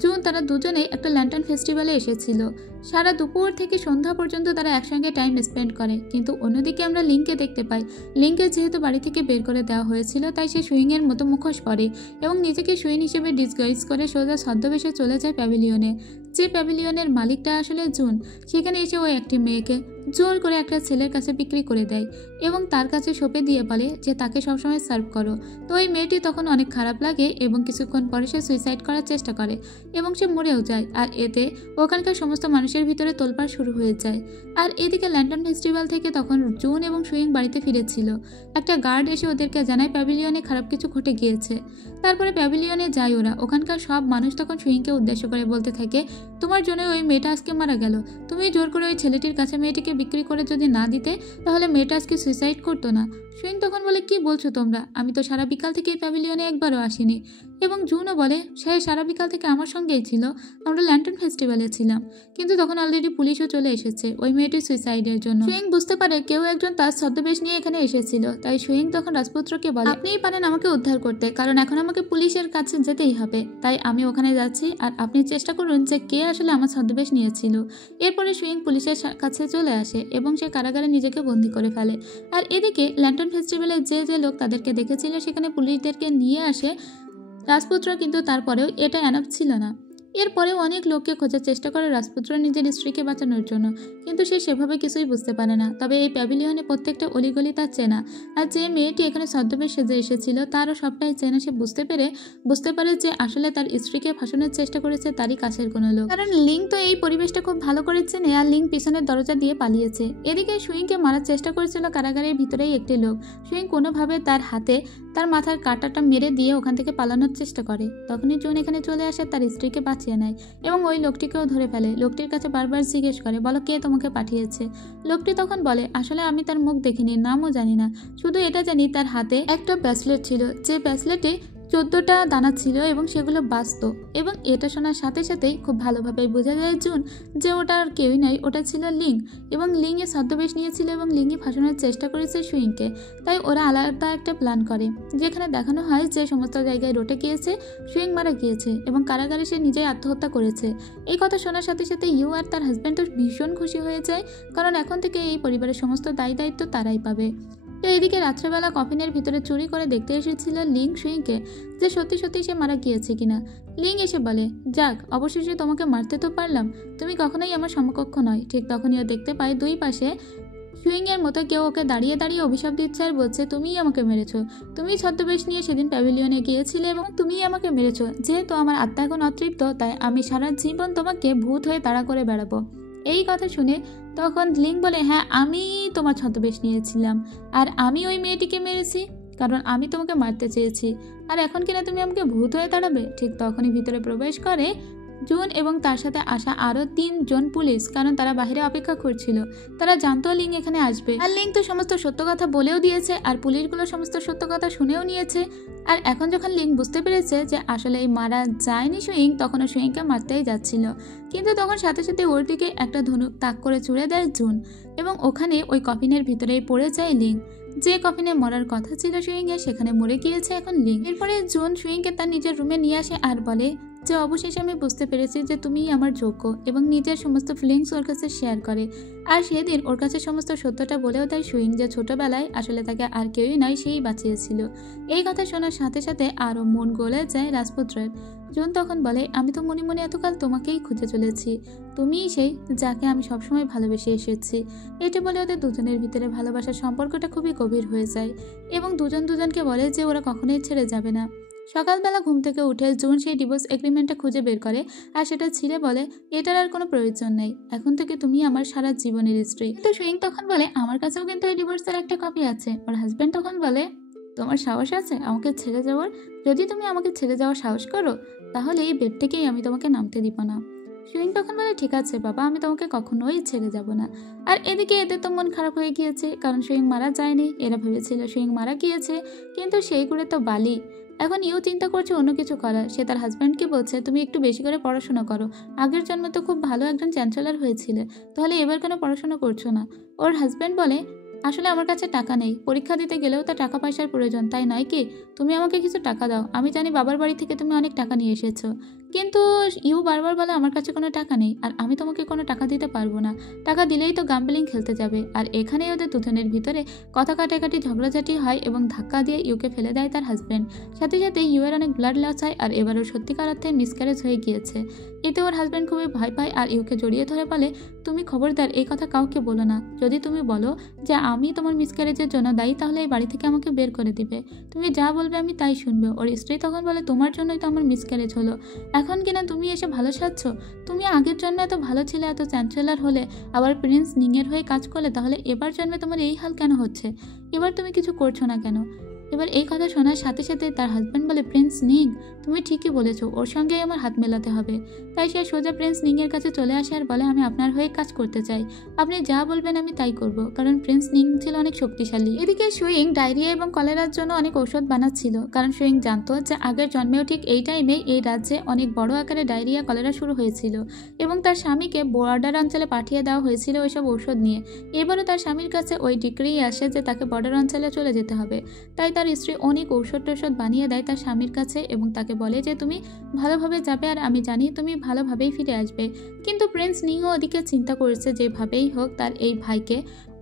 জুন তারা দুজনেই একটা ল্যান্টার্ন ফেস্টিভ্যালে এসেছিল। সারা দুপুর থেকে সন্ধ্যা পর্যন্ত তারা একসঙ্গে টাইম স্পেন্ড করে। কিন্তু অন্যদিকে আমরা লিংকে দেখতে পাই, লিংকে যেহেতু বাড়ি থেকে বের করে দেওয়া হয়েছিল তাই সে সুইংয়ের মতো মুখোশ পরে এবং নিজেকে সুইন হিসেবে ডিসগাইজ করে সোজা ছদ্মবেশে চলে যায় প্যাভিলিয়নে। যে প্যাভিলিয়নের মালিকটা আসলে জুন, সেখানে এসে ওই একটি মেয়েকে জোর করে একটা ছেলের কাছে বিক্রি করে দেয় এবং তার কাছে সঁপে দিয়ে বলে যে তাকে সবসময় সার্ভ করো। তো ওই মেয়েটি তখন অনেক খারাপ লাগে এবং কিছুক্ষণ পরে সে সুইসাইড করার চেষ্টা করে এবং সে মরেও যায়। আর এতে ওখানকার সমস্ত মানুষের ভিতরে তোলপাড় শুরু হয়ে যায়। আর এদিকে ল্যান্টার্ন ফেস্টিভ্যাল থেকে তখন জুন এবং সুইং বাড়িতে ফিরেছিল। একটা গার্ড এসে ওদেরকে জানায় প্যাভিলিয়নে খারাপ কিছু ঘটে গিয়েছে। তারপরে প্যাভিলিয়নে যায় ওরা। ওখানকার সব মানুষ তখন সুইংকে উদ্দেশ্য করে বলতে থাকে তোমার জন্য ওই মেয়েটা আজকে মারা গেল, তুমি জোর করে ওই ছেলেটির কাছে মেয়েটিকে বিক্রি করে যদি না দিতে তাহলে মেয়েটা আজকে সুইসাইড করতো না। সুইং তখন বলে কি বলছো তোমরা, আমি তো সারা বিকাল থেকে এই প্যাভিলিয়নে একবারও আসিনি। এবং জুনও বলে সে সারা বিকাল থেকে আমার সঙ্গেই ছিল, আমরা ল্যান্টার্ন ফেস্টিভ্যালে ছিলাম, কিন্তু তখন অলরেডি পুলিশও চলে এসেছে ওই মেয়েটির সুইসাইডের জন্য। সুইং বুঝতে পারে কেউ একজন তার ছদ্মবেশ নিয়ে এখানে এসেছিল, তাই সুইং তখন রাজপুত্রকে বলে আপনিই পারেন আমাকে উদ্ধার করতে, কারণ এখন আমাকে পুলিশের কাছে যেতেই হবে, তাই আমি ওখানে যাচ্ছি আর আপনি চেষ্টা করুন যে কে আসলে আমার ছদ্মবেশ নিয়েছিল। এরপরে সুইং পুলিশের কাছে চলে আসে এবং সে কারাগারে নিজেকে বন্দী করে ফেলে। আর এদিকে ল্যান্টার্ন ফেস্টিভ্যালে যে যে লোক তাদেরকে দেখেছিল সেখানে পুলিশদেরকে নিয়ে আসে রাজপুত্র, কিন্তু তারপরেও এটা এনাফ ছিল না। এরপরেও অনেক লোককে খোঁজার চেষ্টা করে রাজপুত্র নিজের স্ত্রীকে বাঁচানোর জন্য, কিন্তু সে সেভাবে কিছুই বুঝতে পারে না। তবে এই প্যাভিলিয়নে প্রত্যেকটা অলিগলি তার চেনা, আর যে মেয়েটি এখানে ছদ্মবেশ সেজে এসেছিল তারও সবটাই চেনা। সে বুঝতে পারে যে আসলে তার স্ত্রীকে ফাঁসানোর চেষ্টা করেছে তারই কাছের কোনো লোক, কারণ লিং তো এই পরিবেশটা খুব ভালো করে চেনে আর লিং পিছনের দরজা দিয়ে পালিয়েছে। এদিকে সুইংকে মারার চেষ্টা করেছিল কারাগারের ভিতরেই একটি লোক। সুইং কোনোভাবে তার হাতে তার মাথার কাঁটাটা মেরে দিয়ে ওখান থেকে পালানোর চেষ্টা করে। তখনই জুন এখানে চলে আসে, তার স্ত্রীকে বাঁচিয়ে নেয় এবং ওই লোকটিকেও ধরে ফেলে। লোকটির কাছে বারবার জিজ্ঞেস করে বলো কে তোমাকে পাঠিয়েছে। লোকটি তখন বলে আসলে আমি তার মুখ দেখিনি, নামও জানি না, শুধু এটা জানি তার হাতে একটা ব্রেসলেট ছিল, যে ব্রেসলেটে 14টা দানা ছিল এবং সেগুলো বাঁচত। এবং এটা শোনার সাথে সাথেই খুব ভালোভাবে বোঝা যায় জুন যে ওটা আর কেউই নয়, ওটা ছিল লিং। এবং লিংয়ে ছদ্মবেশ নিয়েছিল এবং লিংয়ে ফাঁসানোর চেষ্টা করেছে সুইংকে। তাই ওরা আলাদা একটা প্ল্যান করে, যেখানে দেখানো হয় যে সমস্ত জায়গায় রটে গিয়েছে, সুইং মারা গিয়েছে এবং কারাগারে সে নিজেই আত্মহত্যা করেছে। এই কথা শোনার সাথে সাথে ইউ আর তার হাজব্যান্ড তো ভীষণ খুশি হয়ে যায়, কারণ এখন থেকে এই পরিবারের সমস্ত দায়িত্ব তারাই পাবে। তো এদিকে রাত্রেবেলা কফিনের ভিতরে চুরি করে দেখতে এসেছিল লিং সুইংকে যে সত্যি সত্যি সে মারা গিয়েছে কিনা। লিং এসে বলে, যাক অবশেষে তোমাকে মারতে তো পারলাম, তুমি কখনোই আমার সমকক্ষ নয়। ঠিক তখনই ও দেখতে পায় দুই পাশে সুইংয়ের মতো কেউ ওকে দাঁড়িয়ে দাঁড়িয়ে অভিশাপ দিচ্ছে আর বলছে, তুমিই আমাকে মেরেছো, তুমিই ছদ্মবেশ নিয়ে সেদিন প্যাভিলিয়নে গিয়েছিলে এবং তুমিই আমাকে মেরেছো। যেহেতু আমার আত্মা এখন অতৃপ্ত, তাই আমি সারা জীবন তোমাকে ভূত হয়ে তাড়া করে বেড়াবো। এই কথা শুনে তখন লিং বলে, হ্যাঁ আমি তোমার ছদ্মবেশ নিয়েছিলাম আর আমি ওই মেয়েটিকে মেরেছি, কারণ আমি তোমাকে মারতে চেয়েছি। আর এখন কিনা তুমি আমাকে ভূত হয়ে তাড়াবে। ঠিক তখনই ভিতরে প্রবেশ করে জুন এবং তার সাথে আসা আরো 3 জন পুলিশ, কারণ তারা বাইরে অপেক্ষা করছিল। তারা জানতো লিং এখানে আসবে, আর লিং তো সমস্ত সত্য কথা বলেও দিয়েছে আর পুলিশগুলো সমস্ত সত্য কথা শুনেও নিয়েছে। আর এখন যখন লিং বুঝতে পেরেছে যে আসলে এই মারা যায়নি সুইং, তখন ও সুইংকে মারতেই যাচ্ছিল, কিন্তু তখন সাথে সাথে ওর দিকে একটা ধনুক তাক করে ছুড়ে দেয় জুন এবং ওখানে ওই কফিনের ভিতরেই পড়ে যায় লিং। যে কফিনে মরার কথা ছিল সুইংয়ের, সেখানে মরে গিয়েছে এখন লিং। এরপরে জুন সুইংকে তার নিজের রুমে নিয়ে আসে আর বলে যে অবশেষে আমি বুঝতে পেরেছি যে তুমিই আমার যোগ্য, এবং নিজের সমস্ত ফিলিংস ওর কাছে শেয়ার করে। আর সেদিন ওর কাছে সমস্ত সত্যটা বলেও দেয় সুইং যে ছোটবেলায় আসলে তাকে আর কেউই নয়, সেই বাঁচিয়েছিল। এই কথা শোনার সাথে সাথে আরও মন গলে যায় রাজপুত্রের। জুন তখন বলে, আমি তো মনে মনে এতকাল তোমাকেই খুঁজে চলেছি, তুমিই সেই যাকে আমি সবসময় ভালোবেসে এসেছি। এটা বলে ওদের দুজনের ভিতরে ভালোবাসার সম্পর্কটা খুবই গভীর হয়ে যায় এবং দুজন দুজনকে বলে যে ওরা কখনোই ছেড়ে যাবে না। সকালবেলা ঘুম থেকে উঠে জুন সেই ডিভোর্স এগ্রিমেন্টটা খুঁজে বের করে আর সেটা ছিঁড়ে বলে, এটার আর কোনো প্রয়োজন নেই, এখন থেকে তুমি আমার সারা জীবনের স্ত্রী। তো সুইং তখন বলে, আমার কাছেও কিন্তু এই ডিভোর্সের একটা কপি আছে। ওর হাজব্যান্ড তখন বলে, তোমার সাহস আছে আমাকে ছেড়ে যাওয়ার? যদি তুমি আমাকে ছেড়ে যাওয়ার সাহস করো, তাহলে এই বেড থেকেই আমি তোমাকে নামতে দিব না। সুইং তখন বলে, ঠিক আছে বাবা, আমি তোমাকে কখনোই ছেড়ে যাব না। আর এদিকে এদের তো মন খারাপ হয়ে গিয়েছে, কারণ সুইং মারা যায়নি। এরা ভেবেছিল সুইং মারা গিয়েছে, কিন্তু সেই করে তো বালি। এখন ইউ চিন্তা করছে অন্য কিছু করার। সে তার হাজব্যান্ডকে বলছে, তুমি একটু বেশি করে পড়াশোনা করো, আগের জন্মে তো খুব ভালো একজন চ্যান্সেলর হয়েছিলে, তাহলে এবার কেন পড়াশোনা করছো না? ওর হাজব্যান্ড বলে, আসলে আমার কাছে টাকা নেই, পরীক্ষা দিতে গেলেও তো টাকা পয়সার প্রয়োজন, তাই নয় কি? তুমি আমাকে কিছু টাকা দাও, আমি জানি বাবার বাড়ি থেকে তুমি অনেক টাকা নিয়ে এসেছো। কিন্তু ইউ বারবার বলে, আমার কাছে কোনো টাকা নেই আর আমি তোমাকে কোনো টাকা দিতে পারবো না, টাকা দিলেই তো গাম্বলিং খেলতে যাবে। আর এখানেই ওদের দুজনের ভিতরে কথা কাটাকাটি ঝগড়াঝাটি হয় এবং ধাক্কা দিয়ে ইউকে ফেলে দেয় তার হাজব্যান্ড। সাথে সাথে ইউ এর অনেক ব্লাড লস হয় আর এবারও সত্যিকার অর্থে মিসক্যারেজ হয়ে গিয়েছে। এতে ওর হাজব্যান্ড খুবই ভয় পায় আর ইউকে জড়িয়ে ধরে বলে, তুমি খবরদার এই কথা কাউকে বলো না, যদি তুমি বলো যে আমি তোমার মিসক্যারেজের জন্য দায়ী, তাহলে এই বাড়ি থেকে আমাকে বের করে দিবে, তুমি যা বলবে আমি তাই শুনবো। ওর স্ত্রী তখন বলে, তোমার জন্যই তো আমার মিসক্যারেজ হলো, এখন কিনা তুমি এসে ভালো সাজছ? তুমি আগের জন্মে এত ভালো ছিলে, এত চ্যান্সেলর হলে, আবার প্রিন্স নিংয়ের হয়ে কাজ করলে, তাহলে এবার জন্মে তোমার এই হাল কেন হচ্ছে? এবার তুমি কিছু করছো না কেন? এবার এই কথা শোনার সাথে সাথে তার হাজব্যান্ড বলে, প্রিন্স নিং, তুমি ঠিকই বলেছো, ওর সঙ্গেই আমার হাত মেলাতে হবে। তাই সে সোজা প্রিন্স নিংয়ের কাছে চলে আসে আর বলে, আমি আপনার হয়ে কাজ করতে চাই, আপনি যা বলবেন আমি তাই করব, কারণ প্রিন্স নিং ছিল অনেক শক্তিশালী। এদিকে সুইং ডায়রিয়া এবং কলেরার জন্য অনেক ঔষধ বানাচ্ছিল, কারণ সুইং জানতো যে আগের জন্মেও ঠিক এই টাইমে এই রাজ্যে অনেক বড় আকারে ডায়রিয়া কলেরা শুরু হয়েছিল এবং তার স্বামীকে বর্ডার অঞ্চলে পাঠিয়ে দেওয়া হয়েছিল ওইসব ঔষধ নিয়ে। এবারও তার স্বামীর কাছে ওই ডিক্রি আসে যে তাকে বর্ডার অঞ্চলে চলে যেতে হবে। তাই তার স্ত্রী অনেক ঔষধ টৌষধ বানিয়ে দেয় তার স্বামীর কাছে এবং তাকে বলে যে তুমি ভালোভাবে যাবে আর আমি জানি তুমি ভালোভাবেই ফিরে আসবে। কিন্তু প্রিন্স নিংও ওদিকে চিন্তা করেছে যেভাবেই হোক তার এই ভাইকে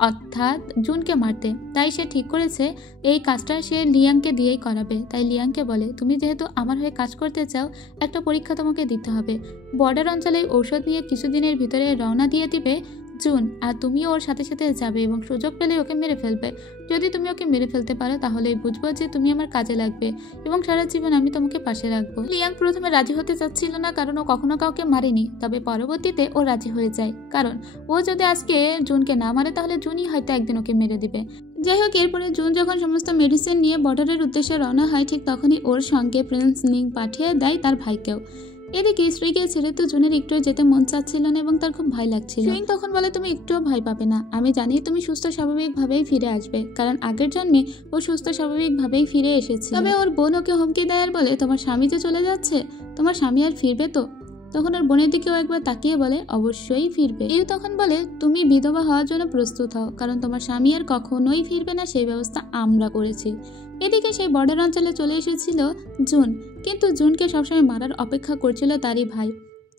অর্থাৎ জুনকে মারতে। তাই সে ঠিক করেছে এই কাজটা সে লিয়াংকে দিয়েই করাবে। তাই লিয়াংকে বলে, তুমি যেহেতু আমার হয়ে কাজ করতে চাও, একটা পরীক্ষা তোমাকে দিতে হবে। বর্ডার অঞ্চলে ঔষধ নিয়ে কিছুদিনের ভিতরে রওনা দিয়ে দিবে জুন, আর তুমিও ওর সাথে সাথে যাবে এবং সুযোগ পেলে ওকে মেরে ফেলবে। যদি তুমি ওকে মেরে ফেলতে পারো তাহলেই বুঝবো যে তুমি আমার কাজে লাগবে এবং সারা জীবন আমি তোমাকে পাশে রাখবো। লিয়াং প্রথমে রাজি হতে চাচ্ছিল না, কারণ ও কখনো কাউকে মারেনি, তবে পরবর্তীতে ও রাজি হয়ে যায়, কারণ ও যদি আজকে জুনকে না মারে তাহলে জুনই হয়তো একদিন ওকে মেরে দিবে। যাই হোক, এরপরে জুন যখন সমস্ত মেডিসিন নিয়ে বর্ডারের উদ্দেশ্যে রওনা হয়, ঠিক তখনই ওর সঙ্গে প্রিন্স নিং পাঠিয়ে দেয় তার ভাইকেও। এদিকে স্ত্রীকে ছেড়ে তো জুনের একটু যেতে মন চাচ্ছিল না এবং তার খুব ভয় লাগছিল। সুইং তখন বলে, তুমি একটুও ভয় পাবে না, আমি জানি তুমি সুস্থ স্বাভাবিকভাবেই ফিরে আসবে, কারণ আগের জন্মে ও সুস্থ স্বাভাবিকভাবেই ফিরে এসেছে। তবে ওর বোন ওকে হুমকি দেয় আর বলে, তোমার স্বামী যে চলে যাচ্ছে, তোমার স্বামী আর ফিরবে তো? তখন ওর বোনের দিকেও একবার তাকিয়ে বলে, অবশ্যই ফিরবে। ইউ তখন বলে, তুমি বিধবা হওয়ার জন্য প্রস্তুত হও, কারণ তোমার স্বামী আর কখনোই ফিরবে না, সেই ব্যবস্থা আমরা করেছি। এদিকে সেই বর্ডার অঞ্চলে চলে এসেছিল জুন, কিন্তু জুনকে সবসময় মারার অপেক্ষা করছিল তারই ভাই।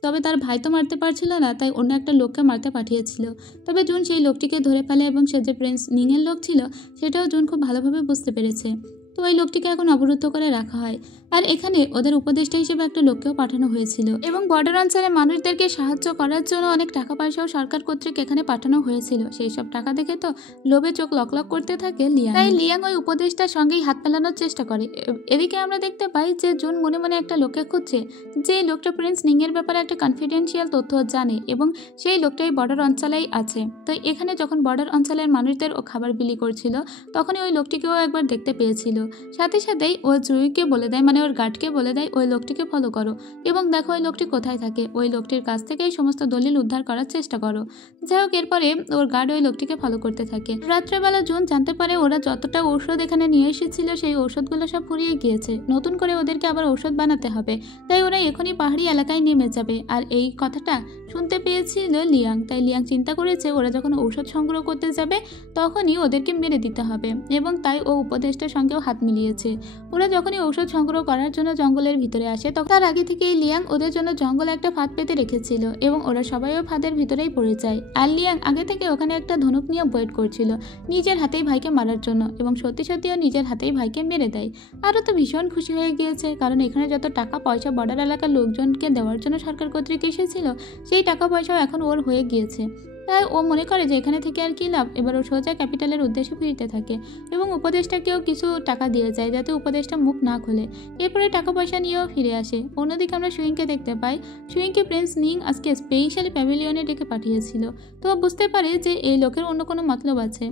তবে তার ভাই তো মারতে পারছিল না, তাই অন্য একটা লোককে মারতে পাঠিয়েছিল। তবে জুন সেই লোকটিকে ধরে ফেলে এবং সে যে প্রিন্স নিংয়ের লোক ছিল সেটাও জুন খুব ভালোভাবে বুঝতে পেরেছে। তো ওই লোকটিকে এখন অবরুদ্ধ করে রাখা হয়, আর এখানে ওদের উপদেষ্টা হিসেবে একটা লোককেও পাঠানো হয়েছিল এবং বর্ডার অঞ্চলে মানুষদেরকে সাহায্য করার জন্য অনেক টাকা পয়সাও সরকার কর্তৃক এখানে পাঠানো হয়েছিল। সেই সব টাকা দেখে তো লোভে চোখ লকলক করতে থাকে লিয়াং। তাই লিয়াং ওই উপদেষ্টার সঙ্গেই হাত মেলানোর চেষ্টা করে। এদিকে আমরা দেখতে পাই যে জুন মনে মনে একটা লোককে খুঁজছে, যে লোকটা প্রিন্স নিংয়ের ব্যাপারে একটা কনফিডেন্সিয়াল তথ্য জানে এবং সেই লোকটাই বর্ডার অঞ্চলেই আছে। তো এখানে যখন বর্ডার অঞ্চলের মানুষদের ও খাবার বিলি করছিল তখনই ওই লোকটিকেও একবার দেখতে পেয়েছিল। সাথে সাথেই ও জুইকে বলে দেয়, মানে ওর গার্ডকে বলে দেয়, ওই লোকটিকে ফলো করো এবং দেখো ওই লোকটি কোথায় থাকে, ওই লোকটির কাছ থেকেই সমস্ত দলিল উদ্ধার করার চেষ্টা করো। যাই হোক, এরপরে ওর গার্ড ওই লোকটিকে ফলো করতে থাকে। রাত্রেবেলা জুন জানতে পারে ওরা যতটা ঔষধ এখানে নিয়ে এসেছিল সেই ঔষধগুলো সব ফুরিয়ে গিয়েছে, নতুন করে ওদেরকে আবার ঔষধ বানাতে হবে, তাই ওরা এখনই পাহাড়ি এলাকায় নেমে যাবে। আর এই কথাটা শুনতে পেয়েছিল লিয়াং, তাই লিয়াং চিন্তা করেছে ওরা যখন ঔষধ সংগ্রহ করতে যাবে তখনই ওদেরকে মেরে দিতে হবে, এবং তাই ও উপদেষ্টার সঙ্গেও হাত মিলিয়েছে। ওরা যখনই ঔষধ সংগ্রহ করার জন্য জঙ্গলের ভিতরে আসে তখন তার আগে থেকেই লিয়াং ওদের জন্য জঙ্গলে একটা ফাঁদ পেতে রেখেছিল এবং ওরা সবাইও ফাঁদের ভিতরেই পড়ে যায়। আর লিয়াং আগে থেকে ওখানে একটা ধনুক নিয়ে ওয়েট করছিল নিজের হাতেই ভাইকে মারার জন্য, এবং সত্যি সত্যিও নিজের হাতেই ভাইকে মেরে দেয়। আরও তো ভীষণ খুশি হয়ে গিয়েছে, কারণ এখানে যত টাকা পয়সা বর্ডার এলাকার লোকজনকে দেওয়ার জন্য সরকার কর্তৃক এসেছিল সেই টাকা পয়সাও এখন ওর হয়ে গিয়েছে। তাই ও মনে করে যে এখানে থেকে আর কি লাভ, এবার ও সোজা ক্যাপিটালের উদ্দেশ্যে ফিরতে থাকে এবং উপদেষ্টাকেও কিছু টাকা দিয়ে যায় যাতে উপদেষ্টা মুখ না খোলে। এরপরে টাকা পয়সা নিয়েও ফিরে আসে। অন্যদিকে আমরা সুইংকে দেখতে পাই, সুইংকে প্রিন্স নিং আজকে স্পেশালি প্যাভিলিয়নে ডেকে পাঠিয়েছিল। তো ও বুঝতে পারে যে এই লোকের অন্য কোনো মতলব আছে।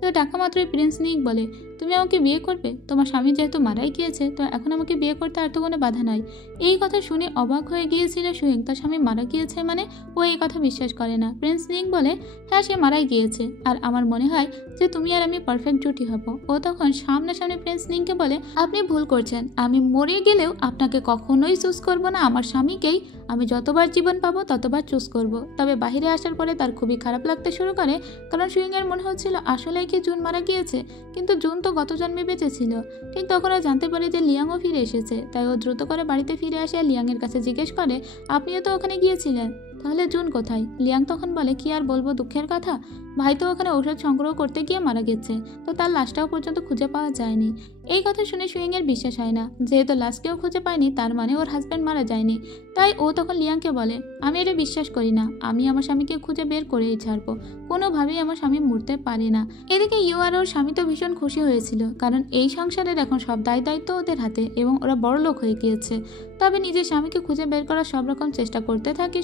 তো টাকা মাত্রই প্রিন্স নিং বলে, তুমি আমাকে বিয়ে করবে? তোমার স্বামী যেহেতু মারাই গিয়েছে তো এখন আমাকে বিয়ে করতে আর তো কোনো বাধা নাই। এই কথা শুনে অবাক হয়ে গিয়েছিল সুইং, তার স্বামী মারা গিয়েছে মানে? ও এই কথা বিশ্বাস করে না। প্রিন্স নিং বলে, হ্যাঁ সে মারাই গিয়েছে, আর আমার মনে হয় যে তুমি আর আমি পারফেক্ট জুটি হব। ও তখন সামনাসামনি প্রিন্স নিংকে বলে, আপনি ভুল করছেন, আমি মরে গেলেও আপনাকে কখনোই চুজ করব না, আমার স্বামীকেই আমি যতবার জীবন পাবো ততবার চুজ করব। তবে বাহিরে আসার পরে তার খুবই খারাপ লাগতে শুরু করে, কারণ সুইংয়ের মনে হচ্ছিল আসলেই কি জুন মারা গিয়েছে, কিন্তু জুন তো গত জন্মে বেঁচে ছিল। ঠিক তখন ও জানতে পারে যে লিয়াংও ফিরে এসেছে, তাই ও দ্রুত করে বাড়িতে ফিরে আসে আর লিয়াংয়ের কাছে জিজ্ঞেস করে, আপনিও তো ওখানে গিয়েছিলেন, তাহলে জুন কোথায়? লিয়াং তখন বলে, কি আর বলবো দুঃখের কথা, ভাই তো ওখানে ঔষধ সংগ্রহ করতে গিয়ে মারা গেছে, তো তার লাশটাও পর্যন্ত খুঁজে পাওয়া যায়নি। এই কথা শুনে সুইংয়ের বিশ্বাস হয় না, যেহেতু লাশকেও খুঁজে পায়নি তার মানে ওর হাজব্যান্ড মারা যায়নি। তাই ও তখন লিয়াংকে বলে, আমি এটা বিশ্বাস করি না, আমি আমার স্বামীকে খুঁজে বের করেই ছাড়বো, কোনোভাবেই আমার স্বামী মরতে পারে না। এদিকে ইউ আর ওর স্বামী তো ভীষণ খুশি হয়েছিল, কারণ এই সংসারের এখন সব দায়িত্ব ওদের হাতে এবং ওরা বড়লোক হয়ে গিয়েছে। তবে নিজের স্বামীকে খুঁজে বের করার সব রকম চেষ্টা করতে থাকে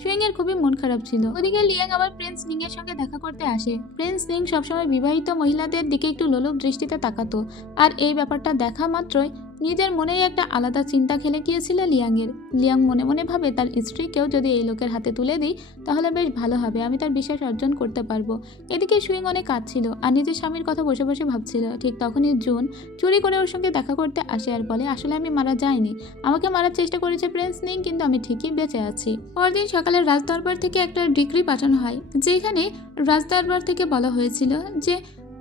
সুইংয়ের খুবই মন খারাপ ছিল। ওদিকে লিয়াং আবার প্রিন্স নিং এর সঙ্গে দেখা করতে আসে। প্রিন্স নিং সবসময় বিবাহিত মহিলাদের দিকে একটু লোলুপ দৃষ্টিতে তাকাতো, আর এই ব্যাপারটা দেখা মাত্রই নিজের মনেই একটা আলাদা চিন্তা খেলে গিয়েছিল লিয়াংয়ের। লিয়াং মনে মনে ভাবে, তার স্ত্রীকেও যদি এই লোকের হাতে তুলে দিই তাহলে বেশ ভালো হবে, আমি তার বিশ্বাস অর্জন করতে পারবো। এদিকে সুইং অনেক কাঁদছিল আর নিজের স্বামীর কথা বসে বসে ভাবছিল। ঠিক তখনই জুন চুরি করে ওর সঙ্গে দেখা করতে আসে আর বলে, আসলে আমি মারা যাইনি, আমাকে মারার চেষ্টা করেছে প্রিন্স নিং, কিন্তু আমি ঠিকই বেঁচে আছি। পরদিন সকালে রাজদরবার থেকে একটা ডিক্রি পাঠানো হয়, যেখানে রাজদরবার থেকে বলা হয়েছিল যে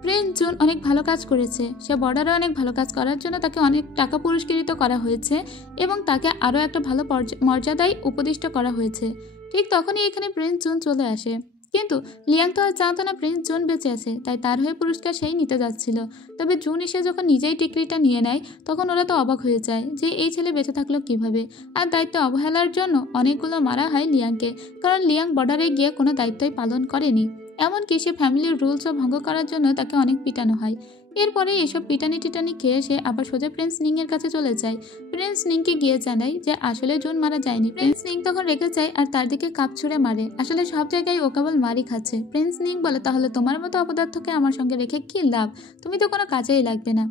প্রিন্স জুন অনেক ভালো কাজ করেছে, সে বর্ডারে অনেক ভালো কাজ করার জন্য তাকে অনেক টাকা পুরস্কৃত করা হয়েছে এবং তাকে আরও একটা ভালো মর্যাদায় উপদিষ্ট করা হয়েছে। ঠিক তখনই এখানে প্রিন্স জুন চলে আসে, কিন্তু লিয়াং তো আর জানতো না প্রিন্স জুন বেঁচে আছে, তাই তার হয়ে পুরস্কার সেই নিতে যাচ্ছিল। তবে জুন এসে যখন নিজেই ডিক্রিটা নিয়ে নেয় তখন ওরা তো অবাক হয়ে যায় যে এই ছেলে বেঁচে থাকলো কিভাবে। আর দায়িত্ব অবহেলার জন্য অনেকগুলো মারা হয় লিয়াংকে, কারণ লিয়াং বর্ডারে গিয়ে কোনো দায়িত্বই পালন করেনি। এমনকি সে ফ্যামিলির রুলসও ভঙ্গ করার জন্য তাকে অনেক পিটানো হয়। এরপরে এসব পিটানি টিটানি খেয়ে সে আবার সোজা প্রিন্স নিং এর কাছে চলে যায়। প্রিন্স নিংকে গিয়ে জানায় যে আসলে জুন মারা যায়নি। প্রিন্স নিং তখন রেগে যায় আর তার দিকে কাপ ছুঁড়ে মারে। আসলে সব জায়গায় ও কেবল মারি খাচ্ছে। প্রিন্স নিং বলে, তাহলে তোমার মতো অপদার্থকে আমার সঙ্গে রেখে কি লাভ, তুমি তো কোনো কাজেই লাগবে না।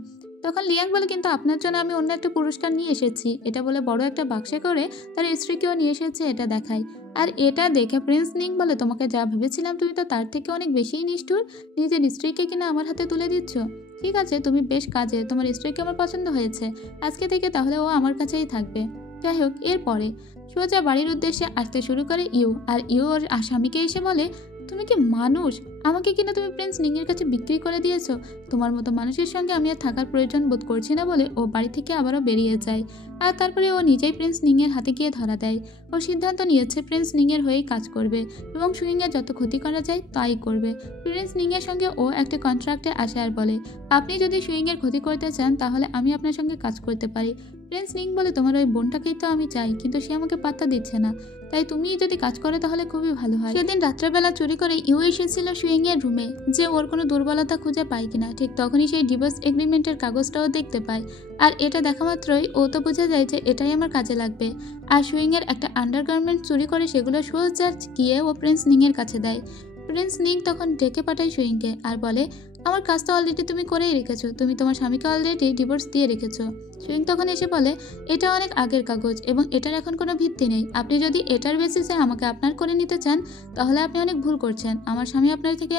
তখন লিয়াং বলে, কিন্তু আপনার জন্য আমি অন্য একটা পুরস্কার নিয়ে এসেছি। এটা বলে বড় একটা বাক্সে করে তার স্ত্রীকেও নিয়ে এসেছে, এটা দেখায়। আর এটা দেখে প্রিন্স নিং বলে, তোমাকে যা ভেবেছিলাম তুমি তো তার থেকে অনেক বেশিই নিষ্ঠুর, নিজের স্ত্রীকে কিনা আমার হাতে তুলে দিচ্ছ। ঠিক আছে, তুমি বেশ কাজে, তোমার স্ত্রীকে আমার পছন্দ হয়েছে, আজকে থেকে তাহলে ও আমার কাছেই থাকবে। যাই হোক, এরপরে সোজা বাড়ির উদ্দেশ্যে আসতে শুরু করে আর ওর স্বামীকে এসে বলে, তুমি কি মানুষ? আমাকে কিনা তুমি প্রিন্স নিংয়ের কাছে বিক্রি করে দিয়েছো। তোমার মতো মানুষের সঙ্গে আমি আর থাকার প্রয়োজন বোধ করছি না বলে ও বাড়ি থেকে আবারও বেরিয়ে যায়। আর তারপরে ও নিজেই প্রিন্স নিংয়ের হাতে গিয়ে ধরা দেয়। ও সিদ্ধান্ত নিয়েছে প্রিন্স নিংয়ের হয়েই কাজ করবে এবং সুইংয়ের যত ক্ষতি করা যায় তাই করবে। প্রিন্স নিংয়ের সঙ্গে ও একটা কন্ট্রাক্টে আসে আর বলে, আপনি যদি সুইংয়ের ক্ষতি করতে চান তাহলে আমি আপনার সঙ্গে কাজ করতে পারি। প্রিন্স নিং বলে, তোমার ওই বোনটাকেই তো আমি চাই, কিন্তু সে আমাকে পাত্তা দিচ্ছে না, তাই তুমি যদি কাজ করো তাহলে খুবই ভালো হয়। সেদিন রাত্রেবেলা চুরি করে এসেছিল সুইং এর রুমে, যে ওর কোনো দুর্বলতা খুঁজে পায় কিনা। ঠিক তখনই সেই ডিভোর্স এগ্রিমেন্টের কাগজটাও দেখতে পায়। আর এটা দেখা মাত্রই ও তো বোঝা যায় যে এটাই আমার কাজে লাগবে। আর সুইং এর একটা আন্ডারগার্মেন্ট চুরি করে সেগুলো সোজা গিয়ে ও প্রিন্স নিং এর কাছে দেয়। প্রিন্স নিং তখন ডেকে পাঠায় সুইংকে আর বলে, আমার কাজ তো অলরেডি তুমি করেই রেখেছো, তুমি তোমার স্বামীকে অলরেডি ডিভোর্স দিয়ে রেখেছো। সুইং তখন এসে বলে, এটা অনেক আগের কাগজ এবং এটার এখন কোনো ভিত্তি নেই। আপনি যদি এটার বেসিসে আমাকে আপনার করে নিতে চান তাহলে আপনি অনেক ভুল করছেন। আমার স্বামী আপনার থেকে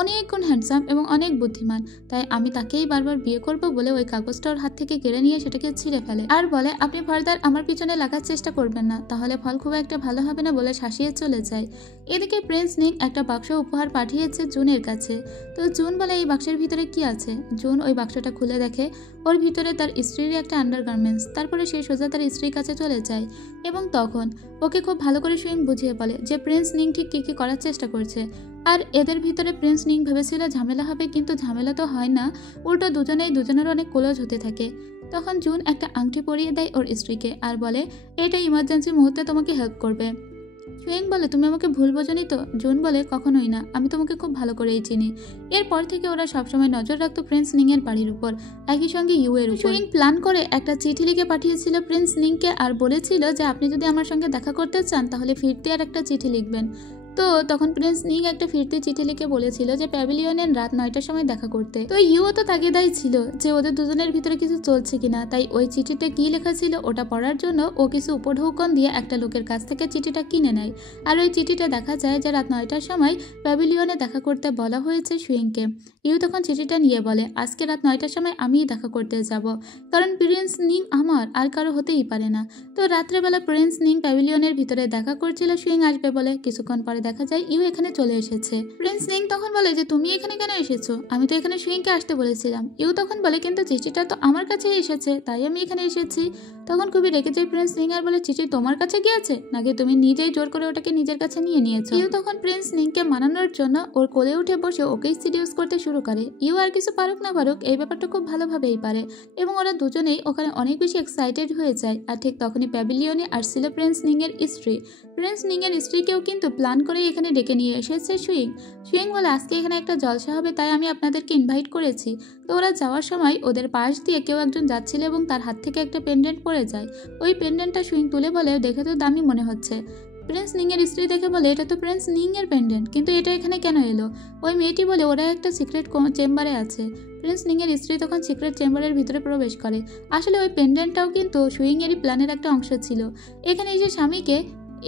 অনেক গুণ হ্যান্ডসাম এবং অনেক বুদ্ধিমান, তাই আমি তাকেই বারবার বিয়ে করব বলে ওই কাগজটা ওর হাত থেকে কেড়ে নিয়ে সেটাকে ছিঁড়ে ফেলে আর বলে, আপনি ফার্দার আমার পিছনে লাগার চেষ্টা করবেন না, তাহলে ফল খুব একটা ভালো হবে না বলে শাসিয়ে চলে যায়। এদিকে প্রিন্স নিং একটা বাক্স উপহার পাঠিয়েছে জুনের কাছে। তো জুন বলে, এই বাক্সের ভিতরে কি আছে? জুন ওই বাক্সটা খুলে দেখে ওর ভিতরে তার স্ত্রীর একটা আন্ডারগার্মেন্টস। তারপরে সে সোজা তার স্ত্রীর কাছে চলে যায় এবং তখন ওকে খুব ভালো করে সুইং বুঝিয়ে বলে যে প্রিন্স নিং ঠিক কী কী করার চেষ্টা করছে। আর এদের ভিতরে প্রিন্স নিং ভেবেছিল ঝামেলা হবে, কিন্তু ঝামেলা তো হয় না, উল্টো দুজনের অনেক ক্লোজ হতে থাকে। তখন জুন একটা আংটি পরিয়ে দেয় ওর স্ত্রীকে আর বলে, এটা ইমার্জেন্সি মুহূর্তে তোমাকে হেল্প করবে। সুইং বলে, তুমি আমাকে ভুল বোঝনি তো? জুন বলে, কখনোই না, আমি তোমাকে খুব ভালো করেই চিনি। এরপর থেকে ওরা সবসময় নজর রাখতো প্রিন্স নিং এর বাড়ির উপর, একই সঙ্গে এর উপর। সুইং প্ল্যান করে একটা চিঠি লিখে পাঠিয়েছিল প্রিন্স নিংকে আর বলেছিল যে আপনি যদি আমার সঙ্গে দেখা করতে চান তাহলে ফিরতে আর একটা চিঠি লিখবেন। তো তখন প্রিন্স নিং একটা ফিরতি চিঠি লিখে বলেছিল যে প্যাভিলিয়নের রাত 9টার সময় দেখা করতে। তো তো তাগিদাই ছিল যে ওদের দুজনের ভিতরে কিছু চলছে কিনা, তাই ওই চিঠিতে কি লেখা ছিল ওটা পড়ার জন্য ও কিছু উপঢৌকন দিয়ে একটা লোকের কাছ থেকে চিঠিটা কিনে নেয়। আর ওই চিঠিটা দেখা যায় যে রাত 9টার সময় প্যাভিলিয়নে দেখা করতে বলা হয়েছে সুইংকে। তখন চিঠিটা নিয়ে বলে, আজকে রাত 9টার সময় আমিই দেখা করতে যাব, কারণ প্রিন্স নিং আমার আর কারো হতেই পারে না। তো রাত্রেবেলা প্রিন্স নিং প্যাভিলিয়নের ভিতরে দেখা করছিল সুইং আসবে বলে। কিছুক্ষণ পরে দেখা যায় এখানে চলে এসেছে। প্রিন্স নিং তখন বলে যে তুমি এখানে কেন এসেছো? আমি তো এখানে সুইংকে আসতে বলেছিলাম। তখন বলে, কিন্তু চিঠিটা তো আমার কাছেই এসেছে, তাই আমি এখানে এসেছি। তখন খুবই রেগে যায় প্রিন্স নিং আর বলে, চিঠি তোমার কাছে গিয়েছে নাকি তুমি নিজেই জোর করে ওটাকে নিজের কাছে নিয়ে নিয়েছো? তখন প্রিন্স নিংকে মানানোর জন্য ওর কোলে উঠে বসে ওকেই সিডিউস করতে শুরু করে। আর কিছু পারুক না পারুক এই ব্যাপারটা খুব ভালোভাবেই পারে এবং ওরা দুজনেই ওখানে অনেক বেশি এক্সাইটেড হয়ে যায়। আর ঠিক তখনই প্যাভিলিয়নে আসছিল প্রিন্স নিং এর স্ত্রী। প্রিন্স নিং এর স্ত্রীকেও কিন্তু প্ল্যান করে এখানে ডেকে নিয়ে এসেছে সুইং। সুইং বলে, আজকে এখানে একটা জলসা হবে, তাই আমি আপনাদেরকে ইনভাইট করেছি। তো ওরা যাওয়ার সময় ওদের পাশ দিয়ে কেউ একজন যাচ্ছিল এবং তার হাত থেকে একটা পেন্ডেন্ট পড়ে যায়। ওই পেন্ডেন্টটা সুইং তুলে বলে, দেখে তো দামি মনে হচ্ছে। প্রিন্স নিং এর স্ত্রী দেখে বলে, এটা তো প্রিন্স নিং এর পেন্ডেন্ট, কিন্তু এটা এখানে কেন এলো? ওই মেয়েটি বলে, ওরা একটা সিক্রেট চেম্বারে আছে। প্রিন্স নিং এর স্ত্রী তখন সিক্রেট চেম্বারের ভিতরে প্রবেশ করে। আসলে ওই পেন্ডেন্টটাও কিন্তু সুইং এরই প্ল্যানের একটা অংশ ছিল। এখানে এই যে স্বামীকে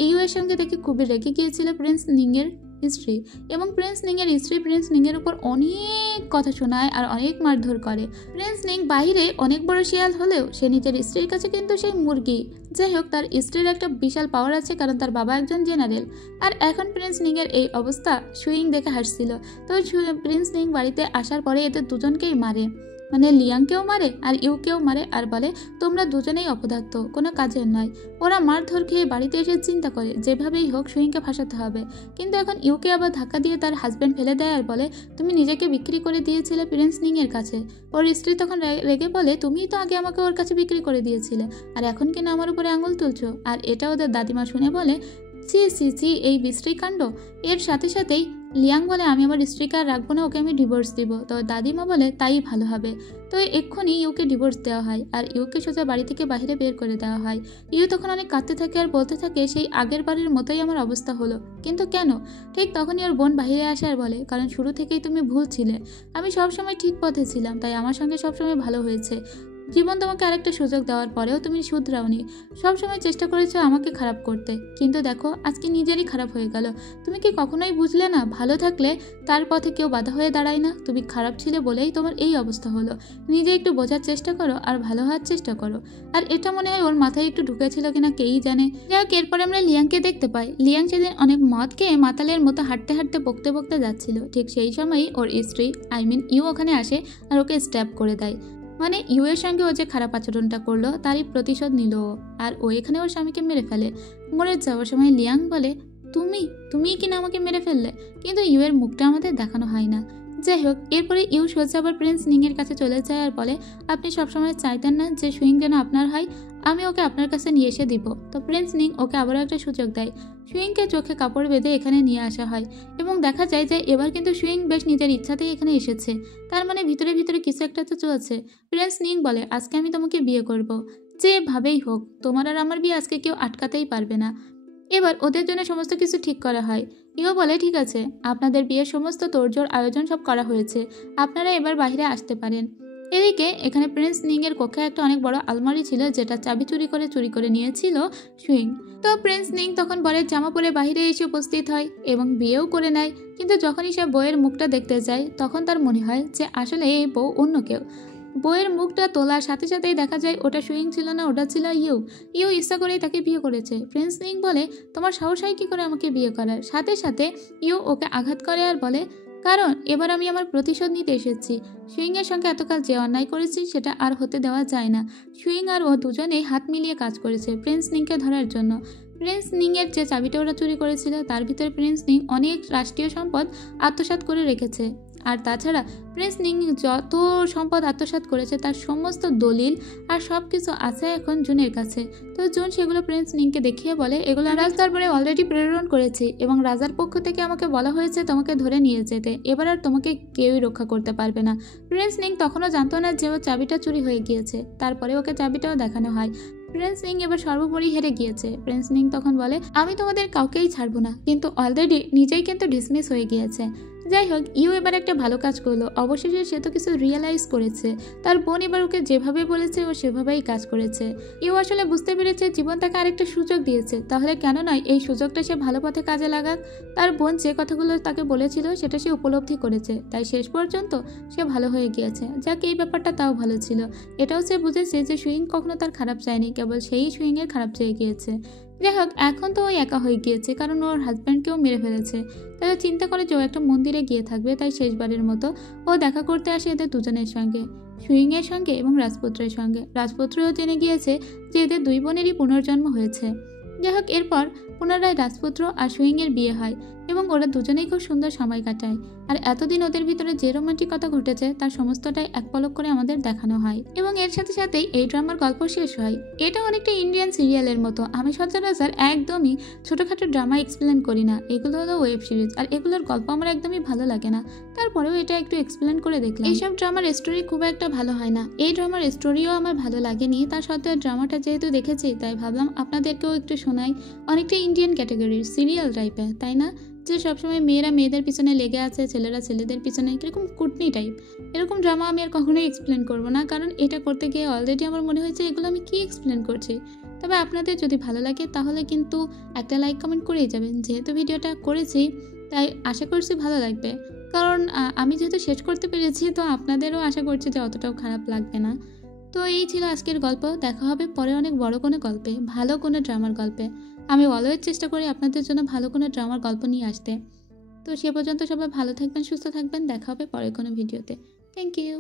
এর সঙ্গে দেখে খুবই রেগে গিয়েছিল প্রিন্স নিং এর স্ত্রী, এবং প্রিন্স নিং এর স্ত্রী প্রিন্স নিং এর উপর অনেক কথা শোনায় আর অনেক মারধর করে। প্রিন্স নিং বাইরে অনেক বড় শিয়াল হলেও সে নিজের স্ত্রীর কাছে কিন্তু সেই মুরগি। যাই হোক, তার স্ত্রীর একটা বিশাল পাওয়ার আছে, কারণ তার বাবা একজন জেনারেল। আর এখন প্রিন্স নিং এর এই অবস্থা সুইং দেখে হাসছিল। তো প্রিন্স নিং বাড়িতে আসার পরে এদের দুজনকেই মারে, মানে লিয়াংকেও মারে আর কেও মারে আর বলে, তোমরা দুজনেই অপদার্থ, কোনো কাজের নয়। ওরা মারধর খেয়ে বাড়িতে এসে চিন্তা করে যেভাবেই হোক সুইংকে ফাঁসাতে হবে। কিন্তু এখন কে আবার ধাক্কা দিয়ে তার হাজব্যান্ড ফেলে দেয় আর বলে, তুমি নিজেকে বিক্রি করে দিয়েছিলে প্রিন্স নিং এর কাছে। ওর স্ত্রী তখন রেগে বলে, তুমিই তো আগে আমাকে ওর কাছে বিক্রি করে দিয়েছিলে, আর এখন কিনা আমার উপরে আঙুল তুলছো। আর এটা ওদের দাদিমা শুনে বলে, সি সি সি, এই বিশ্রী কাণ্ড। এর সাথে সাথেই লিয়াং বলে আমি আমার স্ত্রীকে আর রাখবো না, ওকে আমি ডিভোর্স দিব। তো দাদিমা বলে তাই ভালো হবে। তো এক্ষুনি ইউকে ডিভোর্স দেওয়া হয় আর ইউকে সোজা বাড়ি থেকে বাইরে বের করে দেওয়া হয়। ইউ তখন অনেক কাঁদতে থাকে আর বলতে থাকে সেই আগের বাড়ির মতোই আমার অবস্থা হলো, কিন্তু কেন? ঠিক তখনই ওর বোন বাইরে আসে আর বলে কারণ শুরু থেকেই তুমি ভুল ছিলে, আমি সবসময় ঠিক পথে ছিলাম, তাই আমার সঙ্গে সবসময় ভালো হয়েছে। জীবন তোমাকে আরেকটা সুযোগ দেওয়ার পরেও তুমি শুধরাওনি, সবসময় চেষ্টা করেছো আমাকে খারাপ করতে, কিন্তু দেখো আজকে নিজেরই খারাপ হয়ে গেল। তুমি কি কখনোই বুঝলে না ভালো থাকলে তার পথে কেউ বাধা হয়ে দাঁড়ায় না? তুমি খারাপ ছিলে বলেই তোমার এই অবস্থা হলো। নিজে একটু বোঝার চেষ্টা করো আর ভালো হওয়ার চেষ্টা করো। আর এটা মনে হয় ওর মাথায় একটু ঢুকেছিল কিনা কেই জানে। যাই হোক, এরপরে আমরা লিয়াংকে দেখতে পাই। লিয়াং সেদিন অনেক মদ খেয়ে মাতালের মতো হাঁটতে হাঁটতে বকতে বকতে যাচ্ছিল। ঠিক সেই সময়ই ওর স্ত্রী ইউ ওখানে আসে আর ওকে স্ট্যাপ করে দেয়। মানে ইউ এর সঙ্গে ও যে খারাপ আচরণটা করলো তারই প্রতিশোধ নিল ও, আর ও এখানে ওর স্বামীকে মেরে ফেলে। মরে যাওয়ার সময় লিয়াং বলে তুমি কিনা আমাকে মেরে ফেললে, কিন্তু ইউ এর মুখটা আমাদের দেখানো হয় না। যাই হোক, এরপরে ইউ সোজা আবার প্রিন্স নিং এর কাছে চলে যায় আর বলে আপনি সবসময় চাইতেন না যে সুইং যেন আপনার হয়, আমি ওকে আপনার কাছে নিয়ে এসে দিব। তো প্রিন্স নিং ওকে আবারও একটা সুযোগ দেয়। সুইংকে চোখে কাপড় বেঁধে এখানে নিয়ে আসা হয় এবং দেখা যায় যে এবার কিন্তু সুইং বেশ নিজের ইচ্ছাতেই এখানে এসেছে, তার মানে ভিতরে ভিতরে কিছু একটা তো চলছে। প্রিন্স নিং বলে আজকে আমি তোমাকে বিয়ে করব, যেভাবেই হোক তোমার আর আমার বিয়ে আজকে কেউ আটকাতেই পারবে না। এবার ওদের জন্য সমস্ত কিছু ঠিক করা হয়। ইও বলে ঠিক আছে, আপনাদের বিয়ের সমস্ত তোড়জোড় আয়োজন সব করা হয়েছে, আপনারা এবার বাইরে আসতে পারেন। এদিকে এখানে প্রিন্স নিং এর কক্ষে একটা অনেক বড় আলমারি ছিল যেটা চাবি চুরি করে নিয়েছিল সুইং। তো প্রিন্স নিং তখন বরের জামা পরে বাইরে এসে উপস্থিত হয় এবং বিয়েও করে নেয়। কিন্তু যখনই সে বউয়ের মুখটা দেখতে যায় তখন তার মনে হয় যে আসলে এই বউ অন্য কেউ। বইয়ের মুখটা তোলার সাথে সাথেই দেখা যায় ওটা সুইং ছিল না, ওটা ছিল ইউ ইচ্ছা করেই তাকে বিয়ে করেছে। প্রিন্স নিং বলে তোমার সাহস হয় কি করে আমাকে বিয়ে করার? সাথে সাথে ইউ ওকে আঘাত করে আর বলে কারণ এবার আমি আমার প্রতিশোধ নিতে এসেছি। সুইং এর সঙ্গে এতকাল যে অন্যায় করেছি সেটা আর হতে দেওয়া যায় না। সুইং আর ও দুজনেই হাত মিলিয়ে কাজ করেছে প্রিন্স নিংকে ধরার জন্য। প্রিন্স নিং এর যে চাবিটা ওরা চুরি করেছিল তার ভিতরে প্রিন্স নিং অনেক রাষ্ট্রীয় সম্পদ আত্মসাৎ করে রেখেছে। আর তাছাড়া প্রিন্স নিং যত সম্পদ আত্মসাৎ করেছে তার সমস্ত দলিল আর সব কিছু আছে এখন জুনের কাছে। তো জুন সেগুলো প্রিন্স নিংকে দেখিয়ে বলে এগুলো রাজ দরবারে অলরেডি প্রেরণ করেছি এবং রাজার পক্ষ থেকে আমাকে বলা হয়েছে তোমাকে ধরে নিয়ে যেতে, এবার আর তোমাকে কেউই রক্ষা করতে পারবে না। প্রিন্স নিং তখনও জানতো না যে ও চাবিটা চুরি হয়ে গিয়েছে, তারপরে ওকে চাবিটাও দেখানো হয়। প্রিন্স নিং এবার সর্বোপরি হেরে গিয়েছে। প্রিন্স নিং তখন বলে আমি তোমাদের কাউকেই ছাড়বো না, কিন্তু অলরেডি নিজেই কিন্তু ডিসমিস হয়ে গিয়েছে। যাই হোক, ইউ এবার একটা ভালো কাজ করলো, অবশেষে সে তো কিছু রিয়েলাইজ করেছে। তার বোন এবার ওকে যেভাবে বলেছে ও সেভাবেই কাজ করেছে। ইউ আসলে বুঝতে পেরেছে জীবন তাকে আরেকটা সুযোগ দিয়েছে, তাহলে কেন নয় এই সুযোগটা সে ভালো পথে কাজে লাগাক। তার বোন যে কথাগুলো তাকে বলেছিল সেটা সে উপলব্ধি করেছে, তাই শেষ পর্যন্ত সে ভালো হয়ে গিয়েছে। যাক, এই ব্যাপারটা তাও ভালো ছিল। এটাও সে বুঝেছে যে সুইং কখনো তার খারাপ চায়নি, কেবল সেই সুইং এর খারাপ চেয়ে গিয়েছে। যাই হোক, এখন তো ওই একা হয়ে গিয়েছে কারণ ওর হাজব্যান্ডকেও মেরে ফেলেছে। তাই চিন্তা করে যে ও একটা মন্দিরে গিয়ে থাকবে, তাই শেষবারের মতো ও দেখা করতে আসে এদের দুজনের সঙ্গে, সুইং এর সঙ্গে এবং রাজপুত্রের সঙ্গে। রাজপুত্রও জেনে গিয়েছে যে এদের দুই বোনেরই পুনর্জন্ম হয়েছে। যাই হোক, এরপর পুনরায় রাজপুত্র আর সুইং এর বিয়ে হয় এবং ওরা দুজনেই খুব সুন্দর সময় কাটায়। আর এতদিন ওদের ভিতরে যে রোমান্টিকতা ঘটেছে তার সমস্তটাই এক পলক করে আমাদের দেখানো হয় এবং এর সাথে সাথেই এই ড্রামার গল্প শেষ হয়। এটা অনেকটা ইন্ডিয়ান সিরিয়ালের মতো। আমি সচরাচর একদমই ছোটোখাটো ড্রামা এক্সপ্লেন করি না, এগুলো হলো ওয়েব সিরিজ আর এগুলোর গল্প আমার একদমই ভালো লাগে না, তারপরেও এটা একটু এক্সপ্লেন করে দেখলাম। এইসব ড্রামার স্টোরি খুব একটা ভালো হয় না, এই ড্রামার স্টোরিও আমার ভালো লাগেনি, তার সত্ত্বেও ড্রামাটা যেহেতু দেখেছি তাই ভাবলাম আপনাদেরকেও একটু শোনাই। অনেকটা ইন্ডিয়ান ক্যাটাগরির সিরিয়াল টাইপের, তাই না? যে সবসময় মেয়েরা মেয়েদের পিছনে লেগে আছে, ছেলেরা ছেলেদের পিছনে, কিরকম কুটনি টাইপ। এরকম ড্রামা আমি আর কখনোই এক্সপ্লেন করবো না, কারণ এটা করতে গিয়ে অলরেডি আমার মনে হয়েছে এগুলো আমি কি এক্সপ্লেন করছি। তবে আপনাদের যদি ভালো লাগে তাহলে কিন্তু একটা লাইক কমেন্ট করেই যাবেন। যেহেতু ভিডিওটা করেছি তাই আশা করছি ভালো লাগবে, কারণ আমি যেহেতু শেষ করতে পেরেছি তো আপনাদেরও আশা করছি যে অতটাও খারাপ লাগবে না। তো এই ছিল আজকের গল্প। দেখা হবে পরে অনেক বড় কোনো গল্পে, ভালো কোনো ড্রামার গল্পে। আমি অলওয়েজ চেষ্টা করি আপনাদের জন্য ভালো কোনো ড্রামার গল্প নিয়ে আসতে। তো সে পর্যন্ত সবাই ভালো থাকবেন, সুস্থ থাকবেন। দেখা হবে পরের কোনো ভিডিওতে। Thank you.